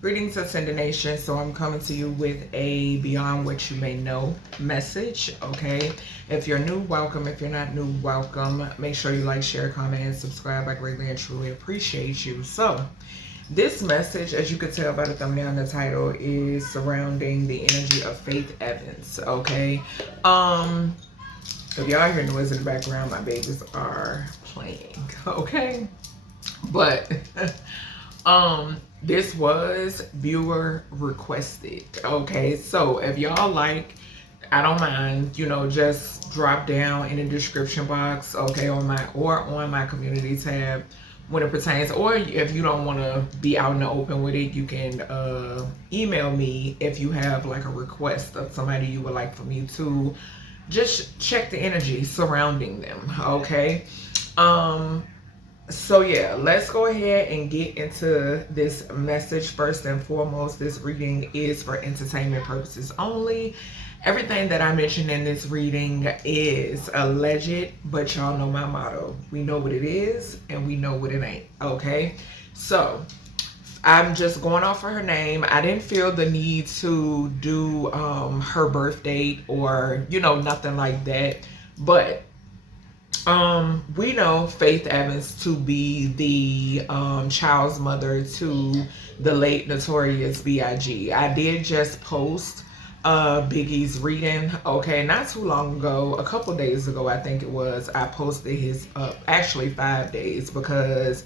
Greetings, Ascended Nation. So I'm coming to you with a Beyond What You May Know message, okay? If you're new, welcome. If you're not new, welcome. Make sure you like, share, comment, and subscribe. I greatly and truly appreciate you. So this message, as you can tell by the thumbnail and the title, is surrounding the energy of Faith Evans, okay? If y'all hear noise in the background, my babies are playing, okay? But this was viewer requested, okay? So if y'all like, I don't mind, you know, just drop down in the description box, okay, on my community tab when it pertains. Or if you don't want to be out in the open with it, you can email me if you have like a request of somebody you would like for me to just check the energy surrounding them, okay? So yeah, let's go ahead and get into this message. First and foremost, this reading is for entertainment purposes only. Everything that I mention in this reading is alleged, but y'all know my motto. We know what it is and we know what it ain't, okay? So I'm just going off of her name. I didn't feel the need to do her birth date or, you know, nothing like that. But we know Faith Evans to be the child's mother to the late Notorious B.I.G. I did just post Biggie's reading, okay, not too long ago, a couple days ago, I think it was. I posted his actually 5 days, because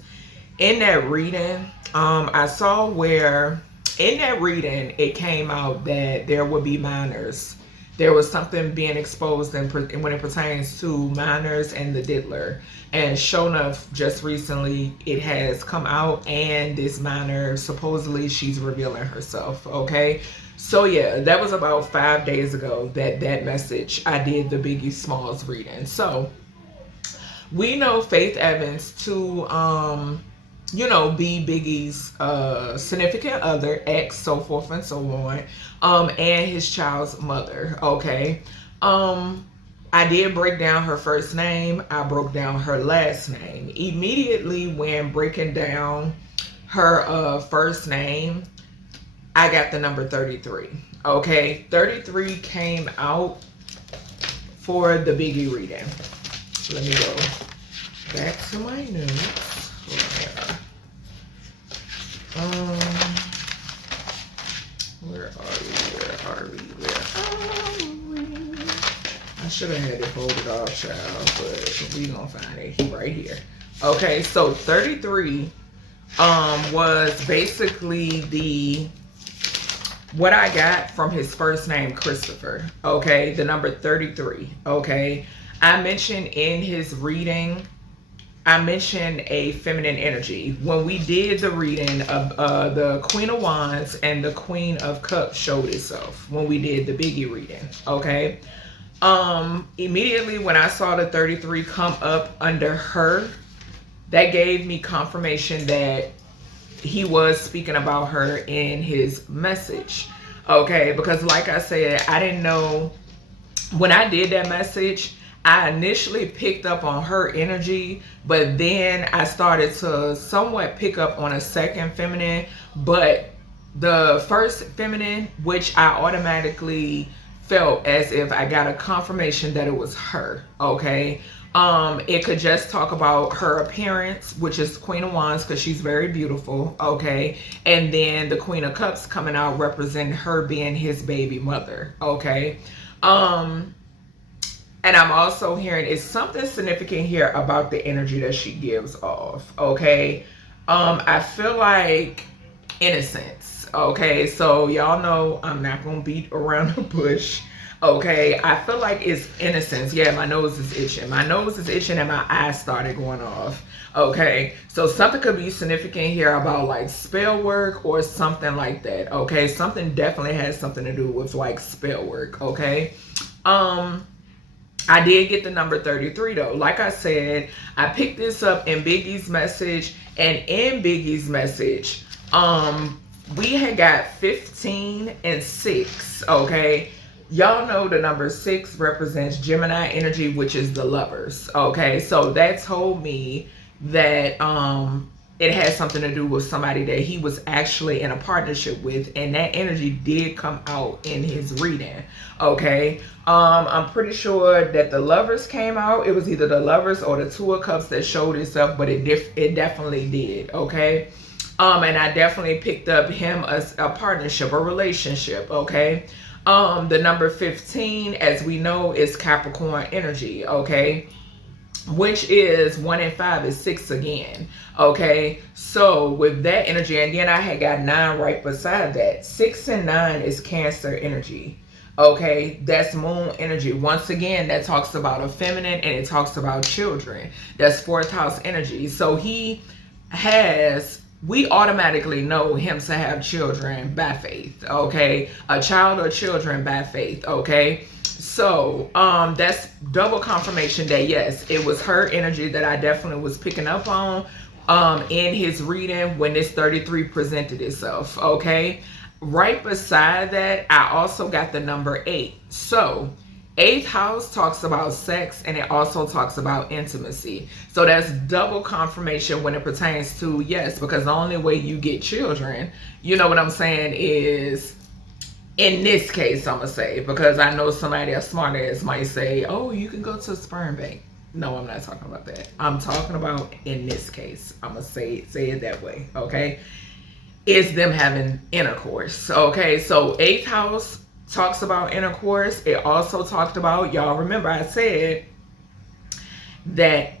in that reading, I saw where in that reading it came out that there would be minors. There was something being exposed when it pertains to minors and the diddler. And sure enough, just recently it has come out, and this minor, supposedly she's revealing herself, okay? So yeah, that was about 5 days ago that message, I did the Biggie Smalls reading. So we know Faith Evans to you know, be Biggie's significant other, ex, so forth and so on, and his child's mother, okay? I did break down her first name. I broke down her last name. Immediately when breaking down her first name, I got the number 33, okay? 33 came out for the Biggie reading. Let me go back to my notes. Where are we? I should have had it folded off, child, but we gonna find it right here. Okay, so 33 was basically what I got from his first name, Christopher, okay? The number 33, okay? I mentioned in his reading, I mentioned a feminine energy. When we did the reading of the Queen of Wands and the Queen of Cups showed itself when we did the Biggie reading, okay? Immediately when I saw the 33 come up under her, that gave me confirmation that he was speaking about her in his message, okay? Because like I said, I didn't know, when I did that message, I initially picked up on her energy, but then I started to somewhat pick up on a second feminine. But the first feminine, which I automatically felt as if I got a confirmation that it was her, okay? It could just talk about her appearance, which is Queen of Wands, because she's very beautiful, okay? And then the Queen of Cups coming out representing her being his baby mother, okay? And I'm also hearing it's something significant here about the energy that she gives off, okay? I feel like innocence, okay? So y'all know I'm not going to beat around the bush, okay? I feel like it's innocence. Yeah, my nose is itching. My nose is itching and my eyes started going off, okay? So something could be significant here about like spell work or something like that, okay? Something definitely has something to do with like spell work, okay? I did get the number 33 though. Like I said, I picked this up in Biggie's message, and in Biggie's message, we had got 15 and 6, okay? Y'all know the number 6 represents Gemini energy, which is the lovers, okay? So that told me that it has something to do with somebody that he was actually in a partnership with, and that energy did come out in his reading. Okay, I'm pretty sure that the Lovers came out. It was either the Lovers or the Two of Cups that showed itself, but it definitely did. Okay, and I definitely picked up him as a partnership, a relationship. Okay, the number 15, as we know, is Capricorn energy. Okay, which is 1 and 5 is 6 again. Okay, so with that energy, and then I had got 9 right beside that. 6 and 9 is Cancer energy. Okay, that's moon energy. Once again, that talks about a feminine, and it talks about children. That's 4th house energy. So we automatically know him to have children by faith. Okay, a child or children by faith. Okay, so that's double confirmation that yes, it was her energy that I definitely was picking up on in his reading when this 33 presented itself. Okay, right beside that, I also got the number 8. So 8th house talks about sex, and it also talks about intimacy. So that's double confirmation when it pertains to yes, because the only way you get children, you know what I'm saying, is in this case, I'm gonna say, because I know somebody as smart as might say, oh, you can go to a sperm bank. No, I'm not talking about that. I'm talking about in this case. I'm gonna say it that way. Okay, it's them having intercourse. Okay, so 8th house talks about intercourse. It also talked about, y'all remember I said that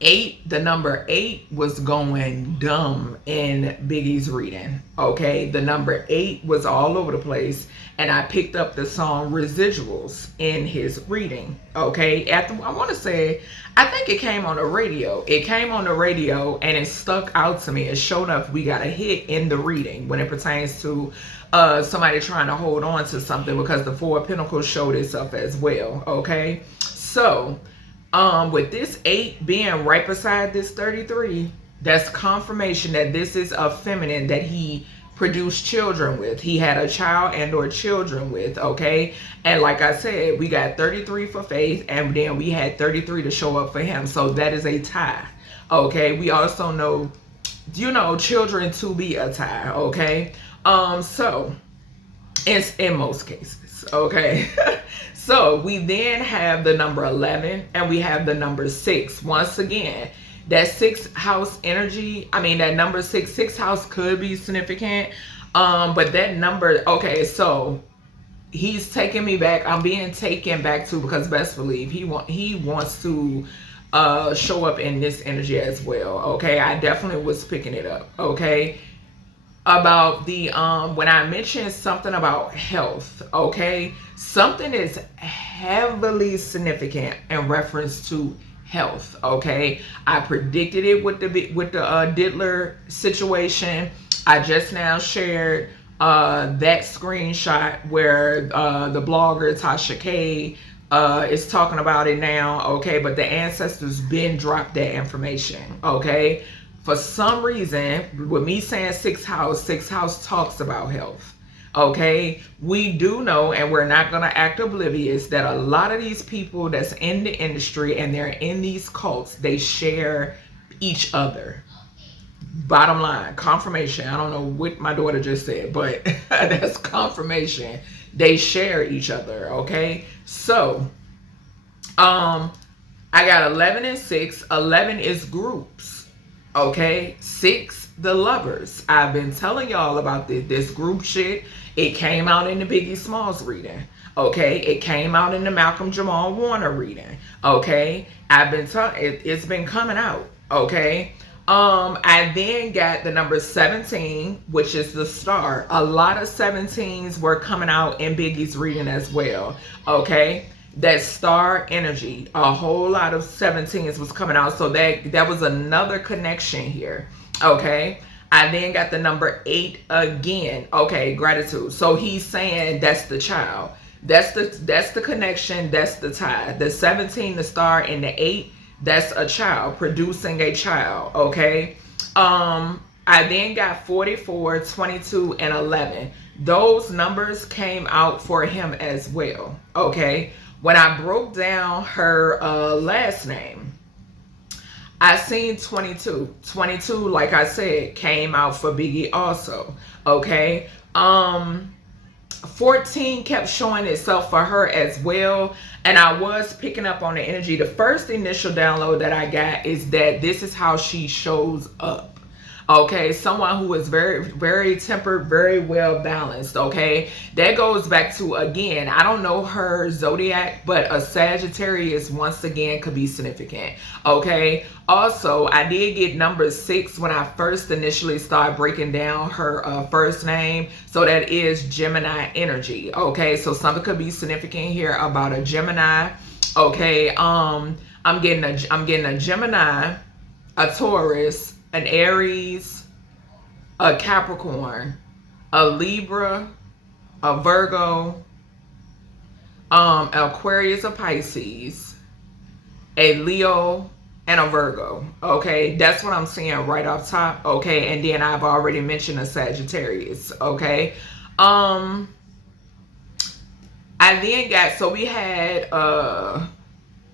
the number 8 was going dumb in Biggie's reading. Okay, the number 8 was all over the place, and I picked up the song Residuals in his reading. Okay, I want to say, I think it came on the radio. It came on the radio, and it stuck out to me. It showed up. We got a hit in the reading when it pertains to somebody trying to hold on to something, because the 4 of Pentacles showed itself as well. Okay, so with this 8 being right beside this 33, that's confirmation that this is a feminine that he produced children with. He had a child and or children with. Okay, and like I said, we got 33 for faith, and then we had 33 to show up for him. So that is a tie. Okay, we also know, children to be a tie. Okay, so in most cases. Okay. So we then have the number 11, and we have the number 6. Once again, that 6th house energy, that number 6th house could be significant. But that number, okay, so he's taking me back. I'm being taken back to, because best believe he wants to show up in this energy as well. Okay, I definitely was picking it up. Okay, about the when I mentioned something about health. Okay, something is heavily significant in reference to health. Okay, I predicted it with the Diddler situation. I just now shared that screenshot where the blogger Tasha K is talking about it now. Okay, but the ancestors been dropped that information. Okay, for some reason, with me saying 6th house talks about health. Okay, we do know, and we're not going to act oblivious, that a lot of these people that's in the industry and they're in these cults, they share each other. Bottom line, confirmation. I don't know what my daughter just said, but that's confirmation. They share each other. Okay, so I got 11 and 6. 11 is groups. Okay, 6, the Lovers. I've been telling y'all about this group shit. It came out in the Biggie Smalls reading. Okay, it came out in the Malcolm Jamal Warner reading. Okay, I've been it's been coming out. Okay, I then got the number 17, which is the star. A lot of 17s were coming out in Biggie's reading as well. Okay, that star energy, a whole lot of 17s was coming out. So that was another connection here. Okay, I then got the number 8 again. Okay, gratitude. So he's saying that's the child. That's the connection. That's the tie. The 17, the star, and the 8, that's a child, producing a child. Okay. I then got 44, 22, and 11. Those numbers came out for him as well. Okay. When I broke down her last name, I seen 22. 22, like I said, came out for Biggie also. Okay. 14 kept showing itself for her as well. And I was picking up on the energy. The first initial download that I got is that this is how she shows up. Okay, someone who is very, very tempered, very well balanced. Okay, that goes back to, again, I don't know her zodiac, but a Sagittarius once again could be significant. Okay, also I did get number 6 when I first initially started breaking down her first name, so that is Gemini energy. Okay, so something could be significant here about a Gemini. Okay, I'm getting a Gemini, a Taurus, an Aries, a Capricorn, a Libra, a Virgo, Aquarius, a Pisces, a Leo, and a Virgo. Okay, that's what I'm seeing right off top. Okay, and then I've already mentioned a Sagittarius. Okay, I then got, so we had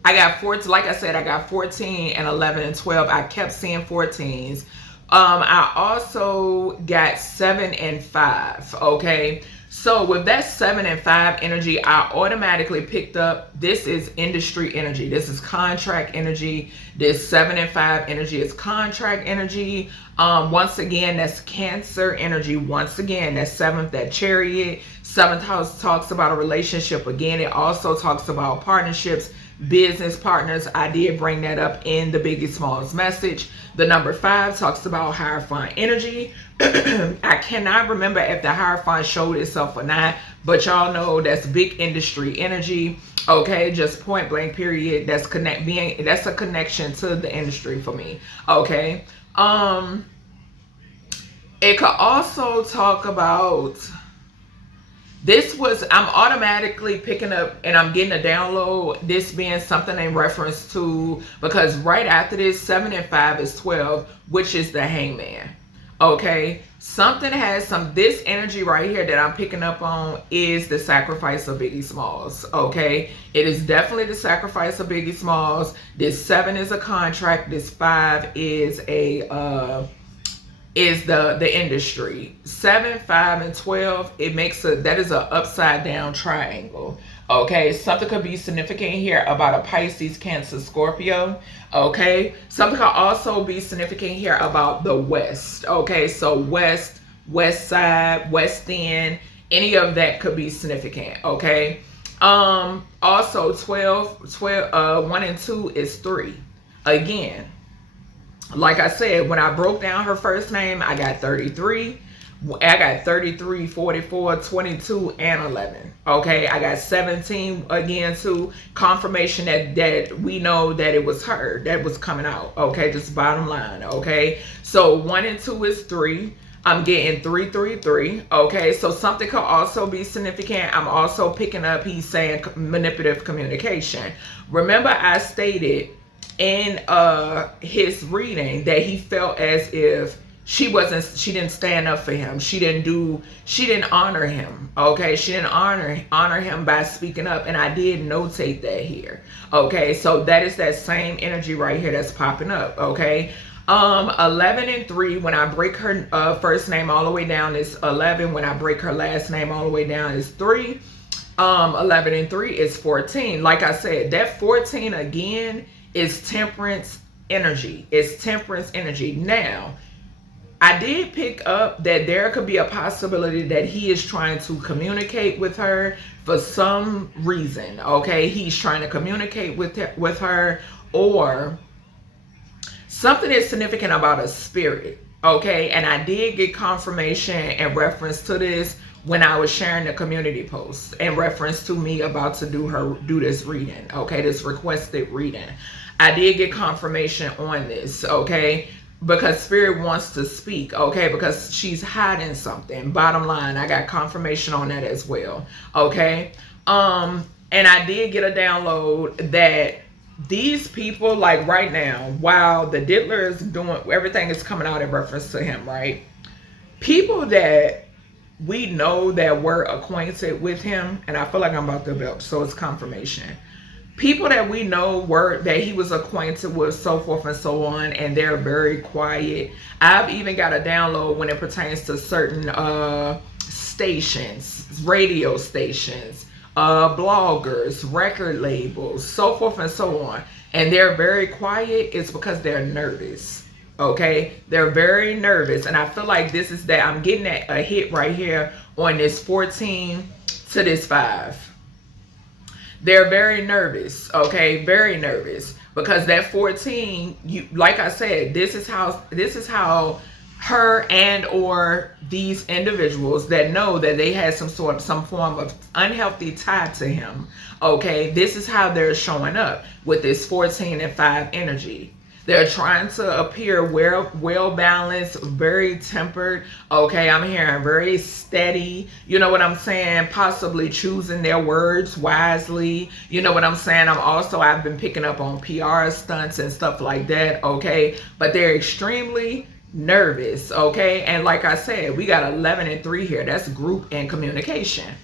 I got 14, like I said, I got 14 and 11 and 12. I kept seeing 14s. I also got 7 and 5. Okay. So with that 7 and 5 energy, I automatically picked up, this is industry energy. This is contract energy. This 7 and 5 energy is contract energy. Once again, that's Cancer energy. Once again, that's 7th, that Chariot. 7th house talks about a relationship. Again, it also talks about partnerships, business partners. I did bring that up in the Biggie Smalls message. The number 5 talks about Hierophant energy. I cannot remember if the Hierophant showed itself or not, but y'all know that's big industry energy. Okay, just point blank period. That's that's a connection to the industry for me. Okay. It could also talk about, this was, I'm automatically picking up and I'm getting a download, this being something in reference to, because right after this, 7 and 5 is 12, which is the Hangman. Okay, something has this energy right here that I'm picking up on is the sacrifice of Biggie Smalls. Okay, it is definitely the sacrifice of Biggie Smalls. This 7 is a contract. This 5 is the industry. 7, 5, and 12, it makes that is an upside down triangle. Okay, something could be significant here about a Pisces, Cancer, Scorpio. Okay, something could also be significant here about the West. Okay, so West Side, West End, any of that could be significant. Okay, also 12, 1 and 2 is 3. Again, like I said, when I broke down her first name, I got 33. I got 33, 44, 22, and 11. Okay, I got 17 again too. Confirmation that we know that it was her that was coming out. Okay, just bottom line. Okay, so 1 and 2 is 3. I'm getting 3, 3, 3. Okay, so something could also be significant. I'm also picking up, he's saying manipulative communication. Remember, I stated in his reading that he felt as if she didn't stand up for him. She didn't honor him. Okay, she didn't honor him by speaking up, and I did notate that here. Okay, so that is that same energy right here that's popping up. Okay, 11 and 3, when I break her first name all the way down is 11. When I break her last name all the way down is 3. 11 and 3 is 14. Like I said, that 14 again is temperance energy. It's temperance energy. Now, I did pick up that there could be a possibility that he is trying to communicate with her for some reason. Okay, he's trying to communicate with her, or something is significant about a spirit. Okay, and I did get confirmation in reference to this when I was sharing the community post in reference to me about to do this reading. Okay, this requested reading. I did get confirmation on this. Okay, because spirit wants to speak. Okay, because she's hiding something. Bottom line, I got confirmation on that as well. Okay, and I did get a download that these people, like right now, while the diddler is doing everything, is coming out in reference to him, right? People that we know that were acquainted with him, and I feel like I'm about to belch, so it's confirmation. people that we know were that he was acquainted with, so forth and so on, and they're very quiet. I've even got a download when it pertains to certain stations, radio stations, bloggers, record labels, so forth and so on, and they're very quiet. It's because they're nervous. Okay, they're very nervous, and I feel like this is that I'm getting a hit right here on this 14 to this 5. They're very nervous, okay, very nervous, because that 14, you, like I said, this is how her and or these individuals that know that they had some form of unhealthy tie to him, okay, this is how they're showing up with this 14 and 5 energy. They're trying to appear well balanced, very tempered. Okay, I'm hearing very steady. You know what I'm saying? Possibly choosing their words wisely. You know what I'm saying? I've been picking up on PR stunts and stuff like that. Okay, but they're extremely nervous. Okay, and like I said, we got 11 and 3 here. That's group and communication.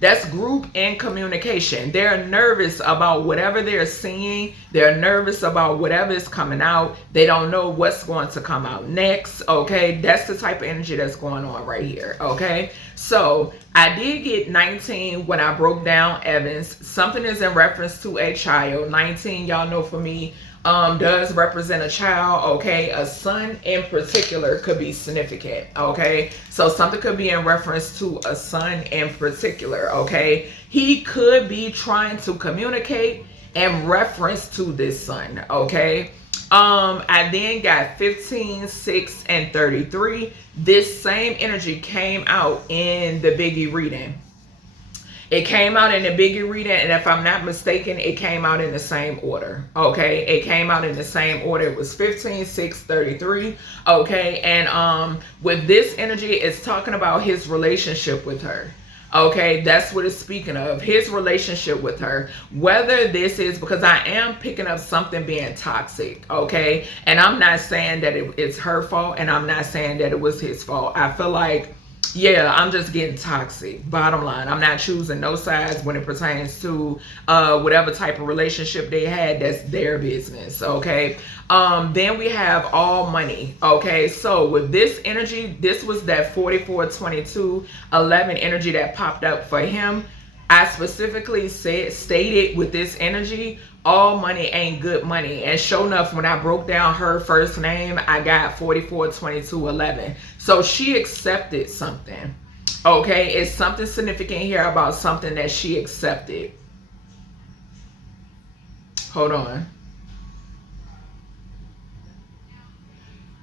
That's group and communication. They're nervous about whatever they're seeing. They're nervous about whatever is coming out. They don't know what's going to come out next. Okay, that's the type of energy that's going on right here. Okay, so I did get 19 when I broke down Evans. Something is in reference to a child. 19, y'all know, for me, does represent a child. Okay, a son in particular could be significant. Okay, so something could be in reference to a son in particular. Okay, he could be trying to communicate in reference to this son. Okay, I then got 15, 6, and 33. This same energy came out in the Biggie reading. It came out in the Biggie reading, and if I'm not mistaken, it came out in the same order. Okay, it came out in the same order. It was 15, 6, 33. Okay, and with this energy, it's talking about his relationship with her. Okay, that's what it's speaking of, his relationship with her. Whether this is, because I am picking up something being toxic, okay? And I'm not saying that it's her fault, and I'm not saying that it was his fault. I feel like, yeah, I'm just getting toxic. Bottom line, I'm not choosing no sides when it pertains to whatever type of relationship they had. That's their business, okay? Then we have all money, okay? So with this energy, this was that 44, 22, 11 energy that popped up for him. I specifically stated with this energy, all money ain't good money. And sure enough, when I broke down her first name, I got 44, 22, 11. So she accepted something. Okay, it's something significant here about something that she accepted. Hold on.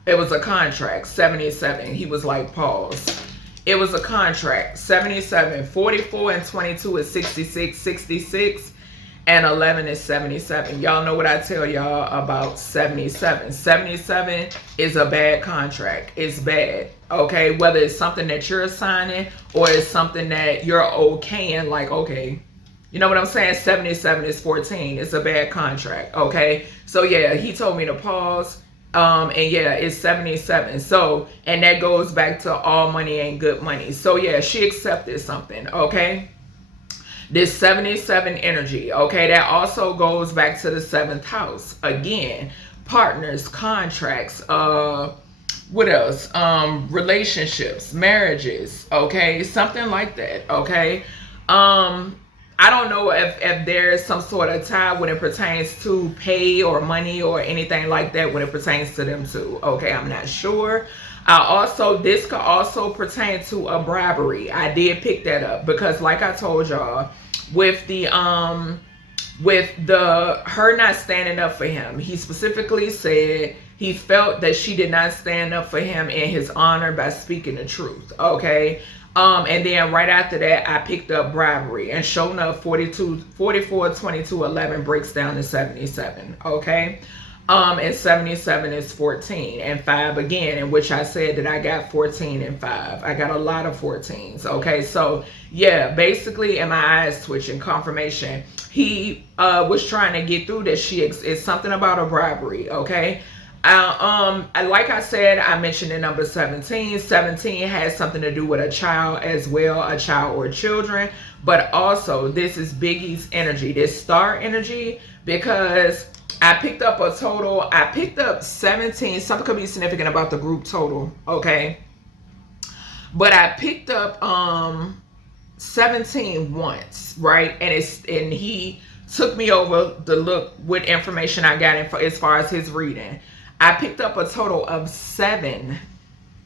It was a contract, 77. He was like, pause. It was a contract, 77. 44 and 22 is 66, 66. And 11 is 77. Y'all know what I tell y'all about 77. 77 is a bad contract. It's bad. Okay, whether it's something that you're signing or it's something that you're okaying, like, okay, you know what I'm saying? 77 is 14. It's a bad contract. Okay, so yeah, he told me to pause. And yeah, it's 77. So, and that goes back to all money ain't good money. So yeah, she accepted something. Okay, this 77 energy, okay, that also goes back to the 7th house. Again, partners, contracts, what else? Relationships, marriages, okay, something like that. Okay, I don't know if there's some sort of tie when it pertains to pay or money or anything like that when it pertains to them too. Okay, I'm not sure. This could also pertain to a bribery. I did pick that up because, like I told y'all, with the her not standing up for him, he specifically said he felt that she did not stand up for him in his honor by speaking the truth. Okay. And then right after that, I picked up bribery, and sure enough, 44, 22, 11 breaks down to 77. Okay. And 77 is 14 and 5 again, in which I said that I got 14 and 5. I got a lot of 14s. Okay. So yeah, basically, and my eyes twitching, confirmation. He was trying to get through that it's something about a bribery. Okay. Like I said, I mentioned the number 17. 17 has something to do with a child as well, a child or children. But also, this is Biggie's energy, this star energy, because I picked up a total. I picked up 17. Something could be significant about the group total, okay? But I picked up 17 once, right? And he took me over the look with information I got in as far as his reading. I picked up a total of 7,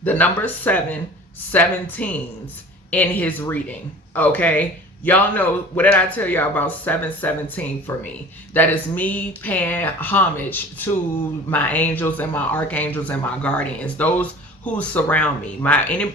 the number 7, 17s in his reading, okay? Y'all know, what did I tell y'all about 717 for me? That is me paying homage to my angels and my archangels and my guardians, those who surround me.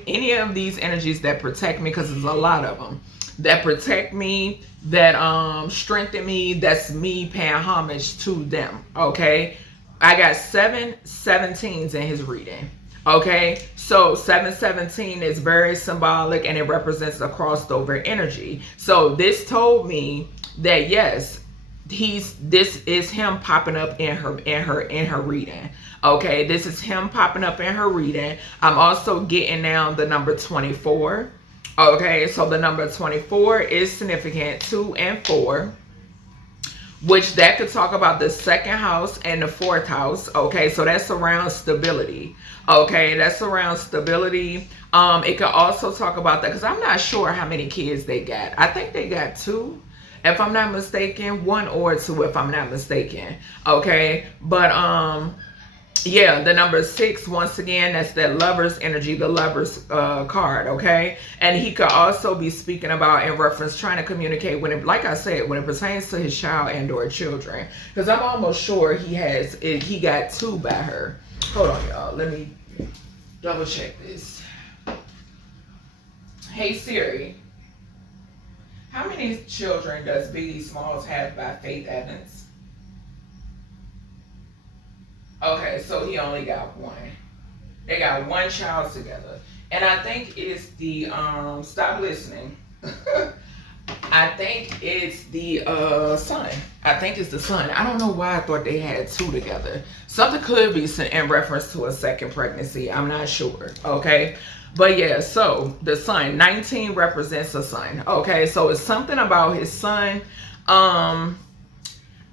Any of these energies that protect me, because there's a lot of them, that protect me, that strengthen me, that's me paying homage to them, okay? I got 7 17s in his reading. Okay, so 717 is very symbolic and it represents a crossed over energy. So this told me that yes, this is him popping up in her reading. Okay, this is him popping up in her reading. I'm also getting now the number 24. Okay, so the number 24 is significant, 2 and 4. Which that could talk about the 2nd house and the 4th house. Okay, so that's around stability. Okay, that's around stability. It could also talk about that, because I'm not sure how many kids they got. I think they got 2, if I'm not mistaken, 1 or 2, if I'm not mistaken. Okay, but yeah, the number 6, once again, that's that lover's energy, the lover's card, okay? And he could also be speaking about, in reference, trying to communicate, when it, like I said, when it pertains to his child and or children. Because I'm almost sure he got 2 by her. Hold on, y'all. Let me double check this. Hey, Siri. How many children does Biggie Smalls have by Faith Evans? Okay, so he only got 1. They got 1 child together. And I think it's the, stop listening. I think it's the son. I think it's the son. I don't know why I thought they had 2 together. Something could be in reference to a 2nd pregnancy. I'm not sure, okay? But yeah, so the son, 19 represents a son. Okay, so it's something about his son.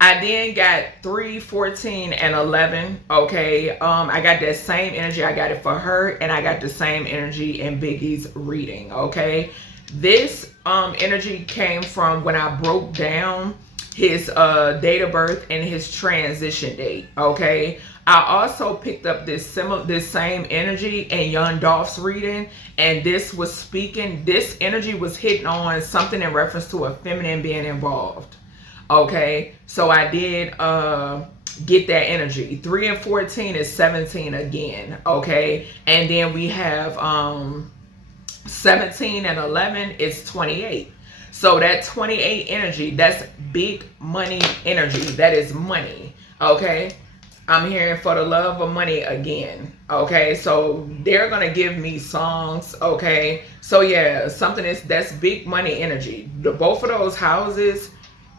I then got 3, 14, and 11. Okay, I got that same energy. I got it for her, and I got the same energy in Biggie's reading. Okay, this energy came from when I broke down his date of birth and his transition date. Okay, I also picked up this same energy in Young Dolph's reading, and this was speaking. This energy was hitting on something in reference to a feminine being involved. Okay, so I did get that energy. 3 and 14 is 17 again. Okay, and then we have 17 and 11 is 28. So that 28 energy, that's big money energy. That is money. Okay, I'm hearing for the love of money again. Okay, so they're gonna give me songs. Okay, so yeah, that's big money energy. Both of those houses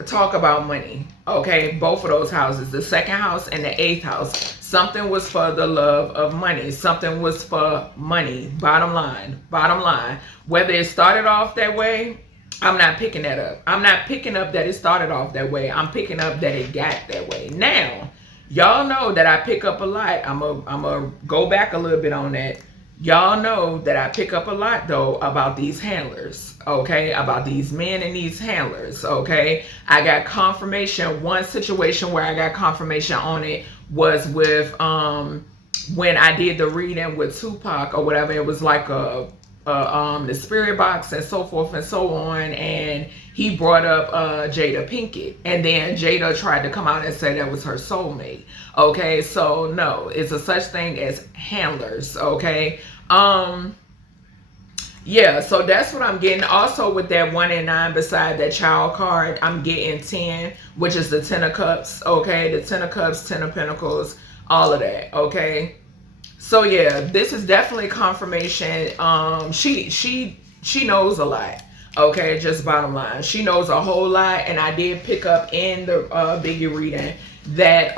talk about money. Okay, both of those houses, the 2nd house and the 8th house, something was for the love of money. Something was for money. Bottom line, whether it started off that way, I'm not picking that up. I'm not picking up that it started off that way. I'm picking up that it got that way. Now, y'all know that I pick up a lot. I'm a go back a little bit on that. Y'all know that I pick up a lot, though, about these handlers, okay? About these men and these handlers, okay? I got confirmation. One situation where I got confirmation on it was with when I did the reading with Tupac or whatever. It was like the spirit box and so forth and so on, and he brought up Jada Pinkett, and then Jada tried to come out and say that was her soulmate. Okay, so no, it's a such thing as handlers. Okay, yeah, so that's what I'm getting. Also with that 1 and 9, beside that child card, I'm getting 10, which is the 10 of cups. Okay, the 10 of cups, 10 of pentacles, all of that. Okay, so yeah, this is definitely confirmation. She knows a lot. Okay, just bottom line, she knows a whole lot. And I did pick up in the Biggie reading that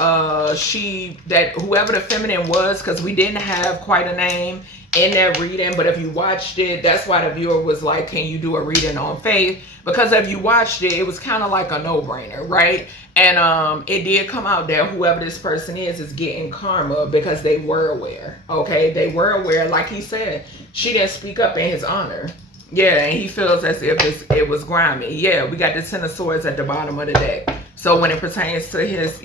that whoever the feminine was, because we didn't have quite a name in that reading, but if you watched it, that's why the viewer was like, can you do a reading on faith? Because if you watched it, it was kind of like a no-brainer, right? And it did come out that whoever this person is getting karma because they were aware. Okay, they were aware. Like he said, she didn't speak up in his honor. Yeah, and he feels as if it was grimy. Yeah, we got the Ten of Swords at the bottom of the deck. So when it pertains to his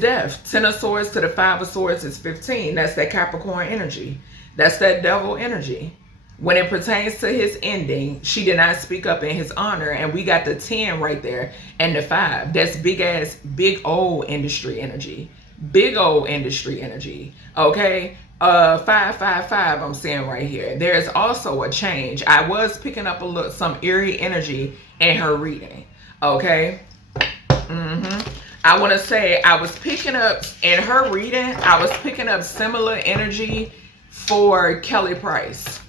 death, Ten of Swords to the Five of Swords is 15. That's that Capricorn energy. That's that devil energy. When it pertains to his ending, she did not speak up in his honor. And we got the 10 right there and the 5. That's big old industry energy. Big old industry energy. Okay? 555 I'm seeing right here. There's also a change. I was picking up some eerie energy in her reading. Okay? I want to say I was picking up in her reading, I was picking up similar energy for Kelly Price.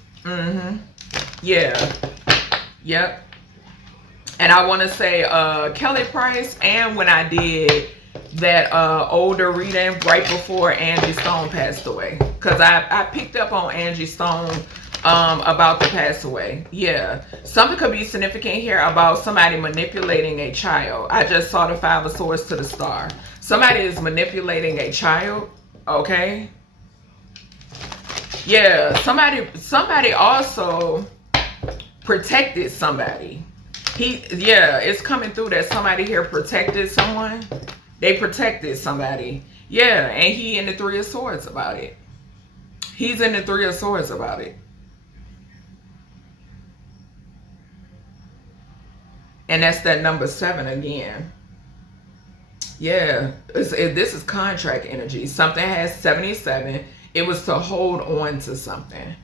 Yeah. Yep. And I want to say Kelly Price, and when I did that older reading right before Angie Stone passed away, because I picked up on Angie Stone about to pass away. Yeah, something could be significant here about somebody manipulating a child. I just saw the Five of Swords to the Star. Somebody is manipulating a child. Okay. Yeah, somebody also protected somebody. It's coming through that somebody here protected someone. They protected somebody. Yeah, and he in the Three of Swords about it. He's in the Three of Swords about it. And that's that number 7 again. Yeah, this is contract energy. Something has 77. It was to hold on to something.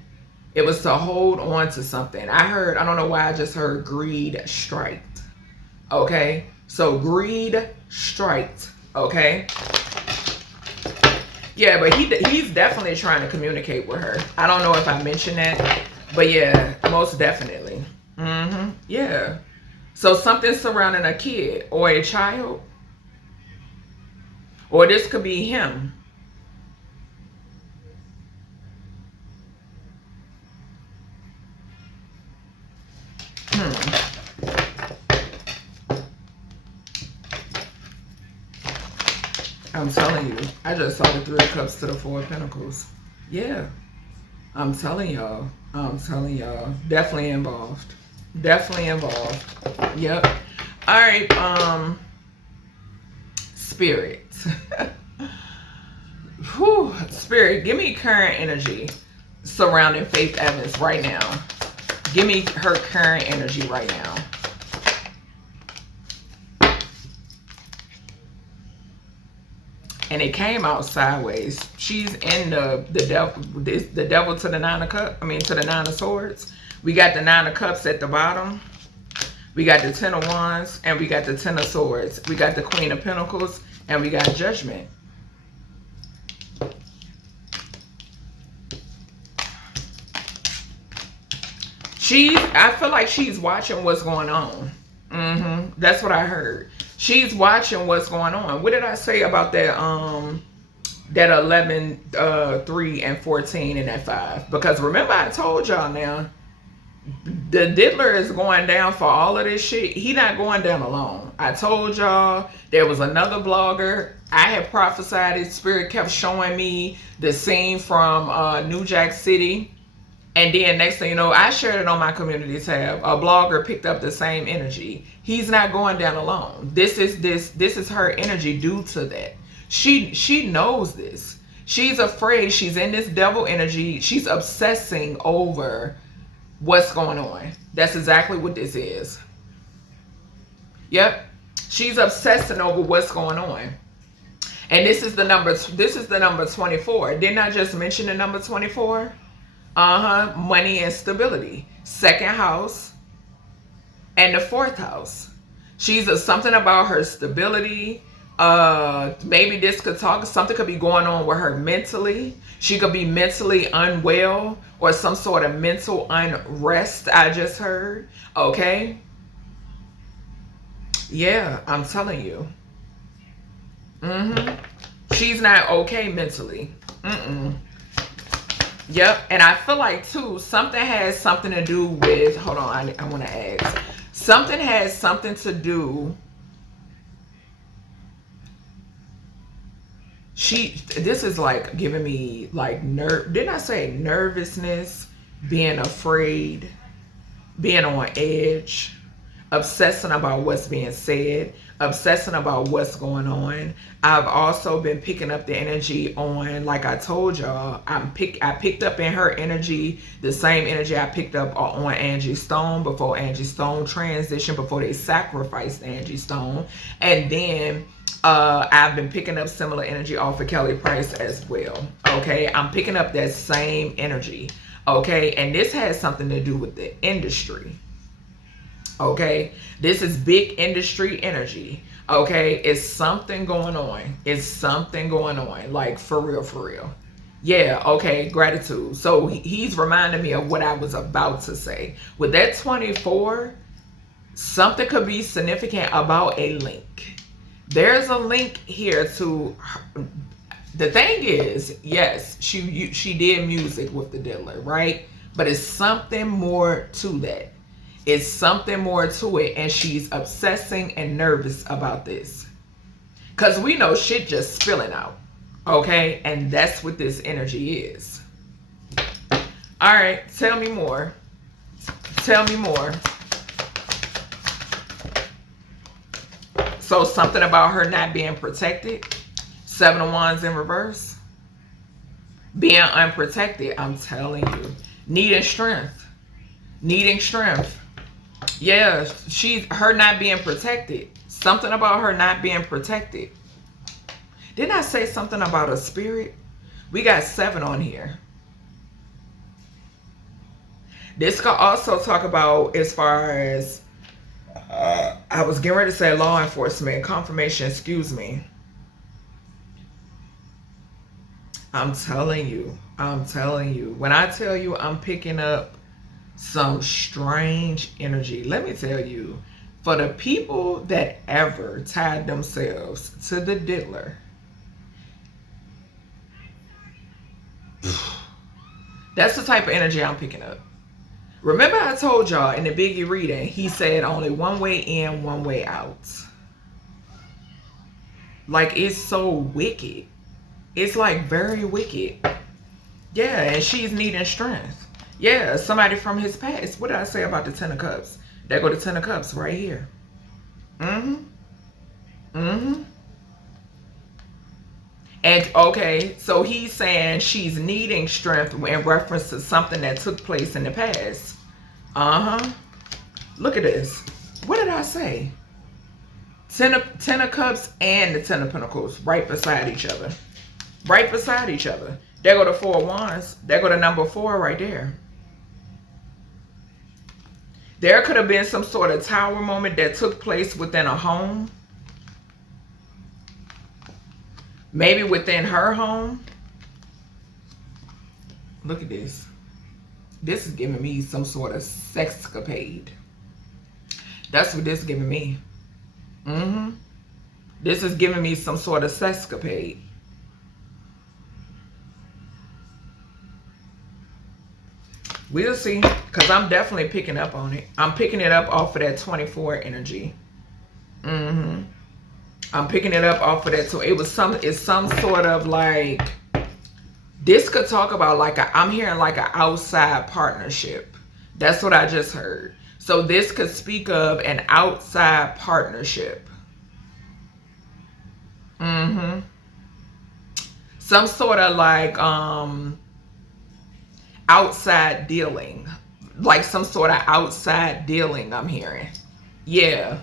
It was to hold on to something. I don't know why I just heard greed striked. Okay, so greed striked. Okay. Yeah, but he's definitely trying to communicate with her. I don't know if I mentioned that, but yeah, most definitely. Yeah. So something surrounding a kid or a child, or this could be him. I'm telling you, I just saw the Three of Cups to the Four of Pentacles. Yeah, I'm telling y'all. Definitely involved. Definitely involved. Yep. All right. Spirit. Whew. Spirit, give me current energy surrounding Faith Evans right now. Give me her current energy right now. And it came out sideways. She's in the devil to the Nine of Cups. I mean, to the Nine of Swords. We got the Nine of Cups at the bottom. We got the Ten of Wands, and we got the Ten of Swords. We got the Queen of Pentacles, and we got Judgment. I feel like she's watching what's going on. That's what I heard. She's watching what's going on. What did I say about that? That 11, 3, and 14, and that 5? Because remember, I told y'all now, the diddler is going down for all of this shit. He not going down alone. I told y'all there was another blogger. I had prophesied it. Spirit kept showing me the scene from New Jack City. And then next thing you know, I shared it on my community tab. A blogger picked up the same energy. He's not going down alone. This is her energy due to that. She knows this. She's afraid. She's in this devil energy. She's obsessing over what's going on. That's exactly what this is. Yep. She's obsessing over what's going on. And this is the number 24. Didn't I just mention the number 24? Money and stability. Second house and the fourth house. She's something about her stability. Maybe this could something could be going on with her mentally. She could be mentally unwell or some sort of mental unrest. I just heard. Okay. Yeah, I'm telling you. She's not okay mentally. Yep. And I feel like, too, something has something to do with... Hold on. I want to ask. Something has something to do... This is like giving me like didn't I say nervousness, being afraid, being on edge, obsessing about what's being said, obsessing about what's going on. I've also been picking up the energy on, like I told y'all, I picked up in her energy the same energy I picked up on Angie Stone before Angie Stone transitioned, before they sacrificed Angie Stone. And then I've been picking up similar energy off of Kelly Price as well. Okay, I'm picking up that same energy. Okay, and this has something to do with the industry. Okay, this is big industry energy. Okay, it's something going on. It's something going on, like for real, for real. Yeah, okay, gratitude. So he's reminding me of what I was about to say. With that 24, something could be significant about a link. There's a link here to her. The thing is, yes, she did music with the dealer, right? But it's something more to that. It's something more to it, and she's obsessing and nervous about this. Because we know shit just spilling out, okay? And that's what this energy is. All right, tell me more. Tell me more. So something about her not being protected. 7 of Wands in reverse. Being unprotected, I'm telling you. Needing strength. Needing strength. Yeah, her not being protected. Something about her not being protected. Didn't I say something about a spirit? We got 7 on here. This could also talk about, as far as I was getting ready to say law enforcement, confirmation, excuse me. I'm telling you. When I tell you I'm picking up some strange energy, let me tell you, for the people that ever tied themselves to the diddler, that's the type of energy I'm picking up. Remember I told y'all in the Biggie reading, he said only one way in, one way out. Like, it's so wicked. It's like very wicked. Yeah, and she's needing strength. Yeah, somebody from his past. What did I say about the 10 of Cups? There go the 10 of Cups right here. And okay, so he's saying she's needing strength in reference to something that took place in the past. Look at this. What did I say? 10 of Cups and the 10 of Pentacles right beside each other. Right beside each other. There go the 4 of Wands. There go the number 4 right there. There could have been some sort of tower moment that took place within a home. Maybe within her home. Look at this. This is giving me some sort of sexcapade. That's what this is giving me. This is giving me some sort of sexcapade. We'll see, because I'm definitely picking up on it. I'm picking it up off of that 24 energy. I'm picking it up off of that. So it's some sort of like, this could talk about like I'm hearing like an outside partnership. That's what I just heard. So this could speak of an outside partnership. Some sort of like outside dealing, like some sort of outside dealing I'm hearing. Yeah.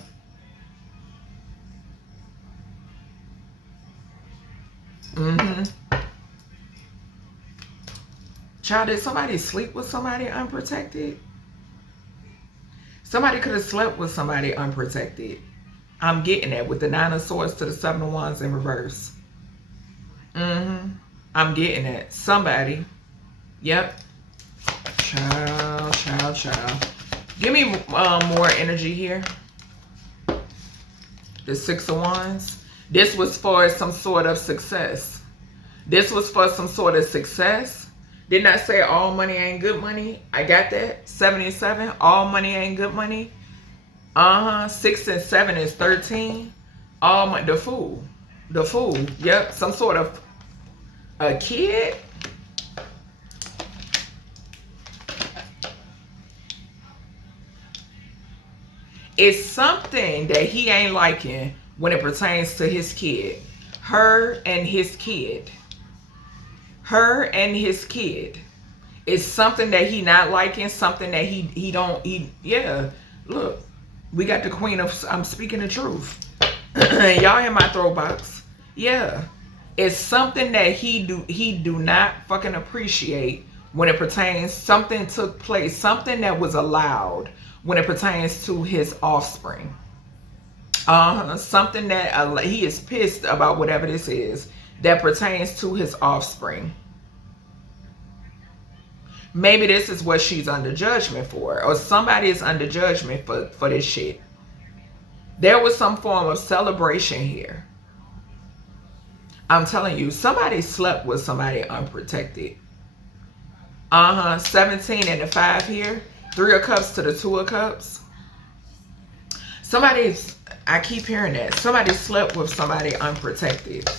Child, did somebody sleep with somebody unprotected? Somebody could have slept with somebody unprotected. I'm getting that with the 9 of Swords to the 7 of Wands in reverse. I'm getting that. Somebody. Yep. Child. Give me more energy here. The 6 of Wands. This was for some sort of success. This was for some sort of success. Didn't I say all money ain't good money? I got that. 77. All money ain't good money. 6 and 7 is 13. All money. The Fool. The Fool. Yep. Some sort of a kid. It's something that he ain't liking when it pertains to his kid. Her and his kid. Her and his kid. It's something that he not liking, something that he don't, yeah. Look, we got the queen of, I'm speaking the truth. Y'all in my throw box. Yeah. It's something that he do not fucking appreciate when it pertains, something took place, something that was allowed when it pertains to his offspring. Something that he is pissed about, whatever this is, that pertains to his offspring. Maybe this is what she's under judgment for, or somebody is under judgment for this shit. There was some form of celebration here. I'm telling you, somebody slept with somebody unprotected. 17 and the 5 here. 3 of Cups to the 2 of Cups. Somebody's, I keep hearing that. Somebody slept with somebody unprotected.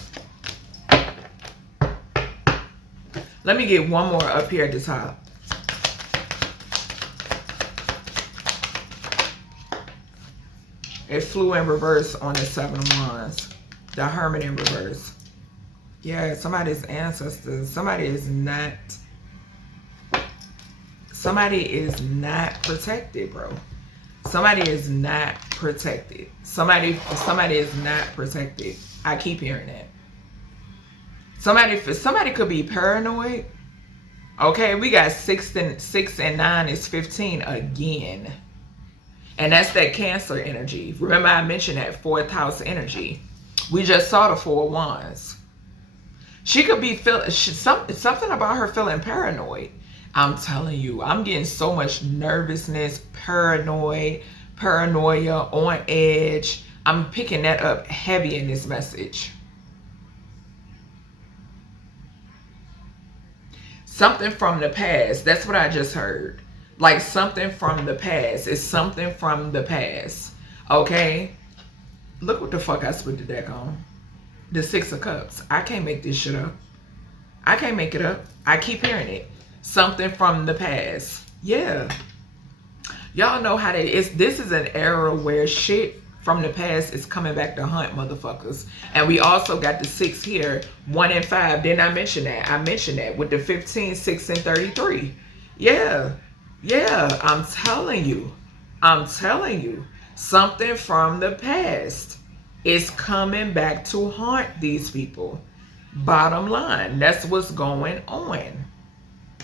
Let me get one more up here at the top. It flew in reverse on the 7 of Wands. The Hermit in reverse. Yeah, somebody's ancestors. Somebody is not protected, bro. Somebody is not protected. Somebody is not protected. I keep hearing that. Somebody could be paranoid. Okay, we got 6 and 9 is 15 again. And that's that Cancer energy. Remember I mentioned that 4th house energy. We just saw the 4 of Wands. She could be feeling something about her feeling paranoid. I'm telling you, I'm getting so much nervousness, paranoia, on edge. I'm picking that up heavy in this message. Something from the past. That's what I just heard. Like something from the past. It's something from the past. Okay? Look what the fuck I split the deck on. The 6 of Cups. I can't make this shit up. I can't make it up. I keep hearing it. Something from the past. Yeah. Y'all know how that is. This is an era where shit from the past is coming back to hunt motherfuckers. And we also got the 6 here. 1 and 5. Didn't I mention that? I mentioned that with the 15, 6, and 33. Yeah. Yeah. I'm telling you. I'm telling you. Something from the past is coming back to haunt these people. Bottom line. That's what's going on.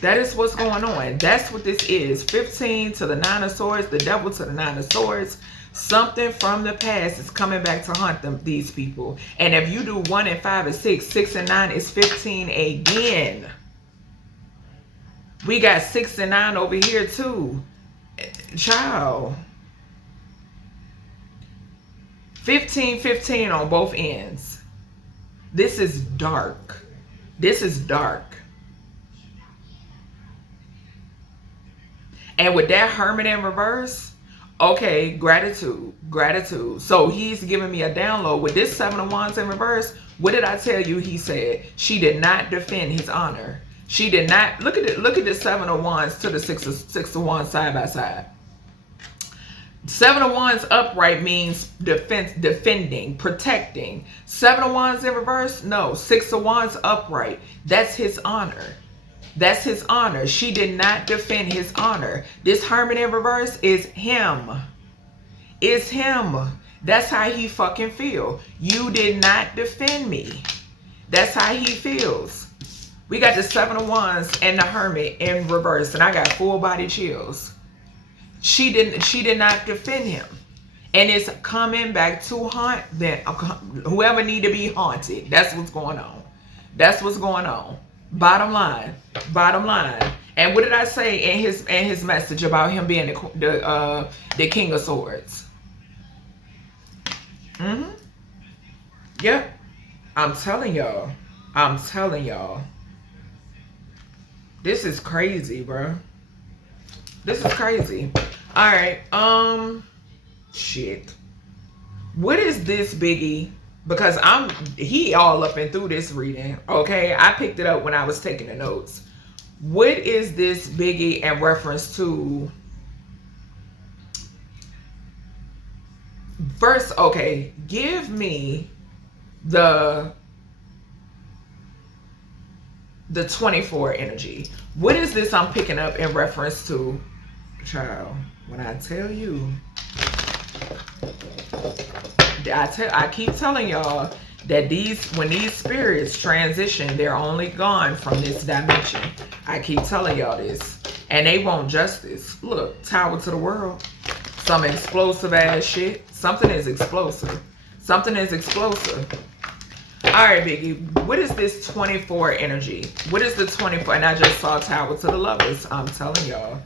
That is what's going on. That's what this is. 15 to the 9 of Swords. The Devil to the 9 of Swords. Something from the past is coming back to haunt these people. And if you do 1 and 5 and 6, 6 and 9 is 15 again. We got 6 and 9 over here too. Child. 15, 15 on both ends. This is dark. This is dark. And with that Hermit in reverse, okay, gratitude, gratitude. So he's giving me a download. With this 7 of Wands in reverse, what did I tell you he said? She did not defend his honor. She did not. Look at it. Look at the 7 of Wands to the 6 of Wands side by side. 7 of Wands upright means defending, protecting. 7 of Wands in reverse, no. 6 of Wands upright. That's his honor. That's his honor. She did not defend his honor. This Hermit in reverse is him. It's him. That's how he fucking feel. You did not defend me. That's how he feels. We got the 7 of Wands and the Hermit in reverse, and I got full body chills. She did not defend him. And it's coming back to haunt them. Whoever need to be haunted. That's what's going on. That's what's going on. Bottom line. Bottom line. And what did I say in his message about him being the King of Swords? Yep. I'm telling y'all. I'm telling y'all. This is crazy, bro. This is crazy. All right. Shit. What is this, Biggie? Because he all up and through this reading. Okay, I picked it up when I was taking the notes. What is this, Biggie, in reference to? First, okay, give me the 24 energy. What is this I'm picking up in reference to? Child, when I tell you, I keep telling y'all that when these spirits transition, they're only gone from this dimension. I keep telling y'all this. And they want justice. Look, Tower to the World. Some explosive ass shit. Something is explosive. Something is explosive. Alright, Biggie. What is this 24 energy? What is the 24? And I just saw Tower to the Lovers. I'm telling y'all.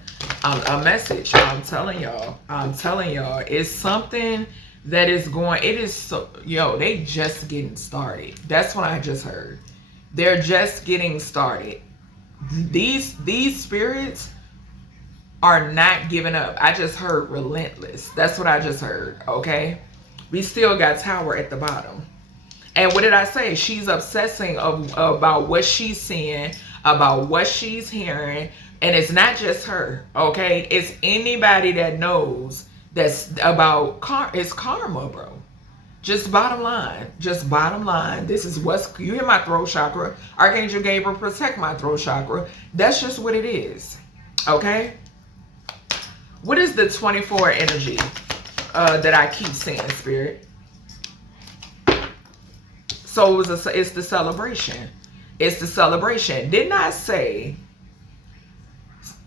A message. I'm telling y'all. I'm telling y'all. It's something that is going. It is so. Yo, they just getting started. That's what I just heard. They're just getting started. These spirits are not giving up. I just heard relentless. That's what I just heard. Okay. We still got Tower at the bottom. And what did I say? She's obsessing about what she's seeing, about what she's hearing. And it's not just her, okay? It's anybody that knows that's about it's karma, bro. Just bottom line. Just bottom line. This is what's... You hear my throat chakra. Archangel Gabriel, protect my throat chakra. That's just what it is, okay? What is the 24 energy that I keep seeing, Spirit? So it's the celebration. It's the celebration. Didn't I say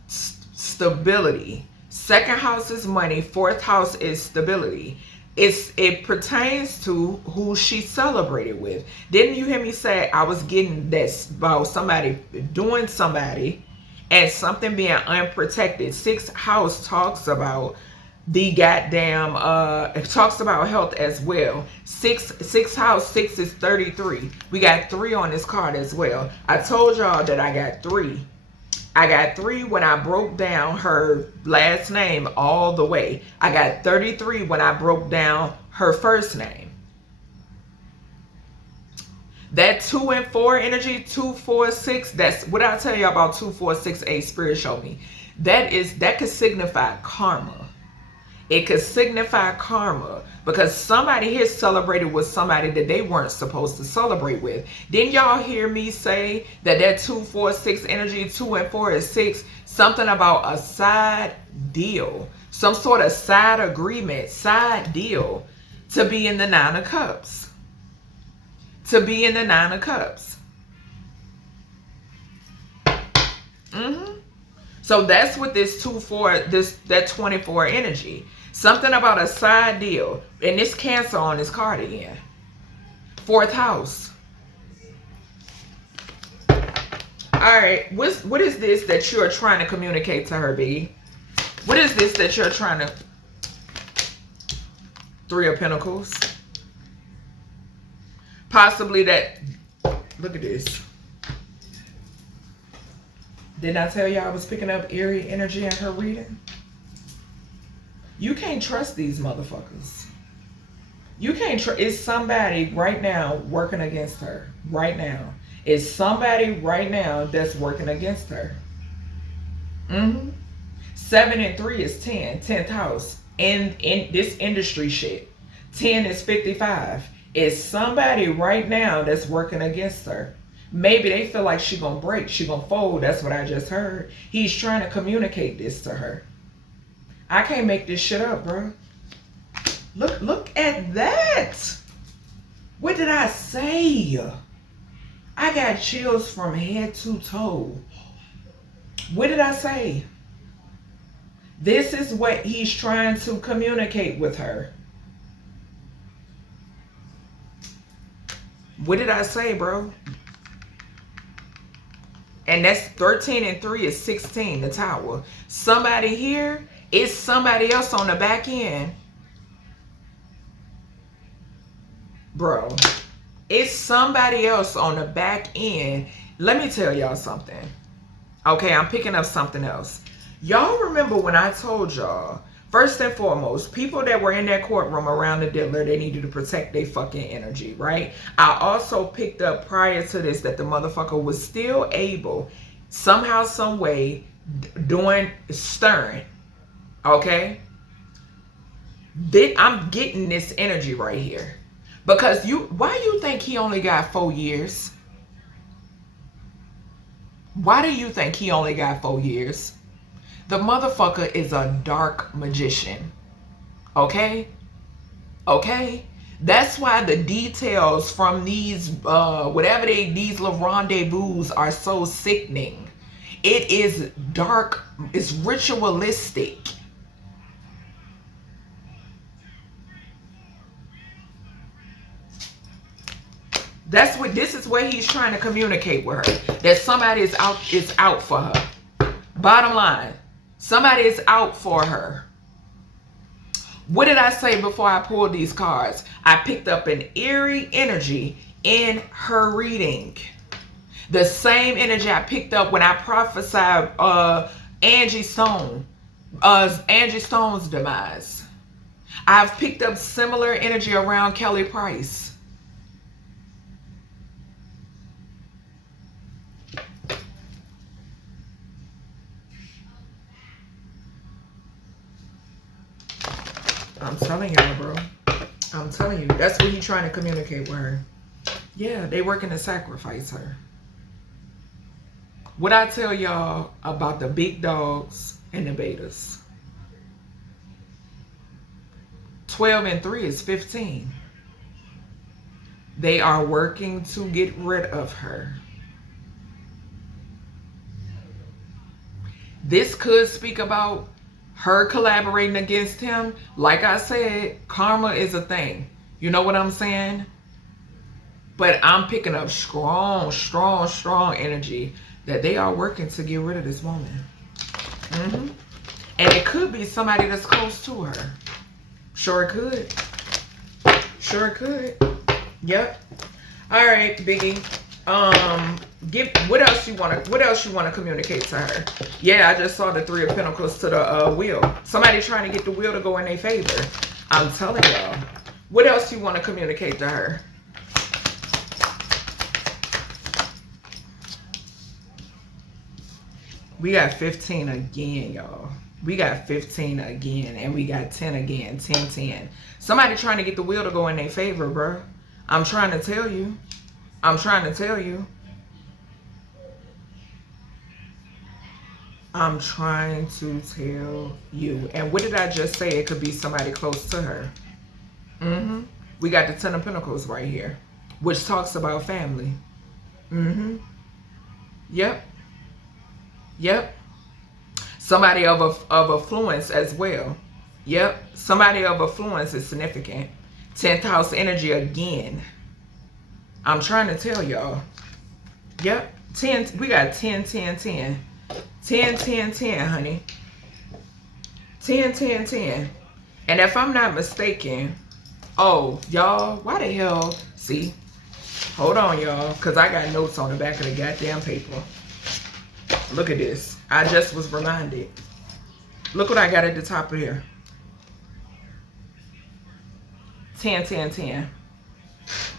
stability? Second house is money. Fourth house is stability. It pertains to who she celebrated with. Didn't you hear me say I was getting this about somebody doing somebody and something being unprotected? Sixth house talks about the goddamn it talks about health as well. Six house, 6 is 33. We got 3 on this card as well. I told y'all that I got 3. I got 3 when I broke down her last name all the way. I got 33 when I broke down her first name. That 2 and 4 energy, 2, 4, 6, that's what I tell you about 2, 4, 6, 8, Spirit showed me. That could signify karma. It could signify karma because somebody here celebrated with somebody that they weren't supposed to celebrate with. Didn't y'all hear me say that 2, 4, 6 energy, 2 and 4 is 6, something about a side deal, some sort of side agreement, side deal to be in the 9 of Cups. To be in the 9 of Cups. So that's what this 2, 4, that 24 energy. Something about a side deal. And this Cancer on this card again. 4th house. Alright, what is this that you're trying to communicate to her, Biggie? What is this that you're trying to... 3 of Pentacles. Possibly that... Look at this. Didn't I tell you I was picking up eerie energy in her reading? You can't trust these motherfuckers. You can't trust. It's somebody right now working against her. Right now. It's somebody right now that's working against her. 7 and 3 is 10. 10th house. In this industry shit. 10 is 55. It's somebody right now that's working against her. Maybe they feel like she gonna break, she gonna fold. That's what I just heard. He's trying to communicate this to her. I can't make this shit up, bro. Look at that. What did I say? I got chills from head to toe. What did I say? This is what he's trying to communicate with her. What did I say, bro? And that's 13 and 3 is 16, the Tower. Somebody here is somebody else on the back end. Bro, It's somebody else on the back end. Let me tell y'all something. Okay, I'm picking up something else. Y'all remember when I told y'all, first and foremost, people that were in that courtroom around the dealer, they needed to protect their fucking energy, right? I also picked up prior to this that the motherfucker was still able, somehow, some way, doing stirring. Okay? I'm getting this energy right here. Because why you think he only got 4 years? Why do you think he only got 4 years? The motherfucker is a dark magician. Okay? Okay? That's why the details from these, these little rendezvous are so sickening. It is dark. It's ritualistic. This is what he's trying to communicate with her. That somebody is out for her. Bottom line, somebody is out for her. What did I say before I pulled these cards? I picked up an eerie energy in her reading. The same energy I picked up when I prophesied Angie Stone's demise. I've picked up similar energy around Kelly Price. I'm telling y'all, bro. I'm telling you. That's what he's trying to communicate with her. Yeah, they working to sacrifice her. What I tell y'all about the big dogs and the betas. 12 and 3 is 15. They are working to get rid of her. This could speak about her collaborating against him. Like I said, karma is a thing. You know what I'm saying? But I'm picking up strong energy that they are working to get rid of this woman. And it could be somebody that's close to her. Sure it could. Sure it could. Yep. All right, Biggie. What else you want to communicate to her? Yeah, I just saw the 3 of Pentacles to the wheel. Somebody trying to get the wheel to go in their favor. I'm telling y'all. What else you want to communicate to her? We got 15 again, y'all. We got 15 again, and we got 10 again. 10, 10. Somebody trying to get the wheel to go in their favor, bro. I'm trying to tell you. I'm trying to tell you. I'm trying to tell you. And what did I just say? It could be somebody close to her. We got the 10 of Pentacles right here, which talks about family. Yep. Yep. Somebody of affluence as well. Yep. Somebody of affluence is significant. 10th house energy again. I'm trying to tell y'all. Yep. 10. We got 10, 10, 10. 10, 10, 10, honey. 10, 10, 10. And if I'm not mistaken, oh, y'all, why the hell? See? Hold on, y'all, because I got notes on the back of the goddamn paper. Look at this. I just was reminded. Look what I got at the top of here. 10, 10, 10.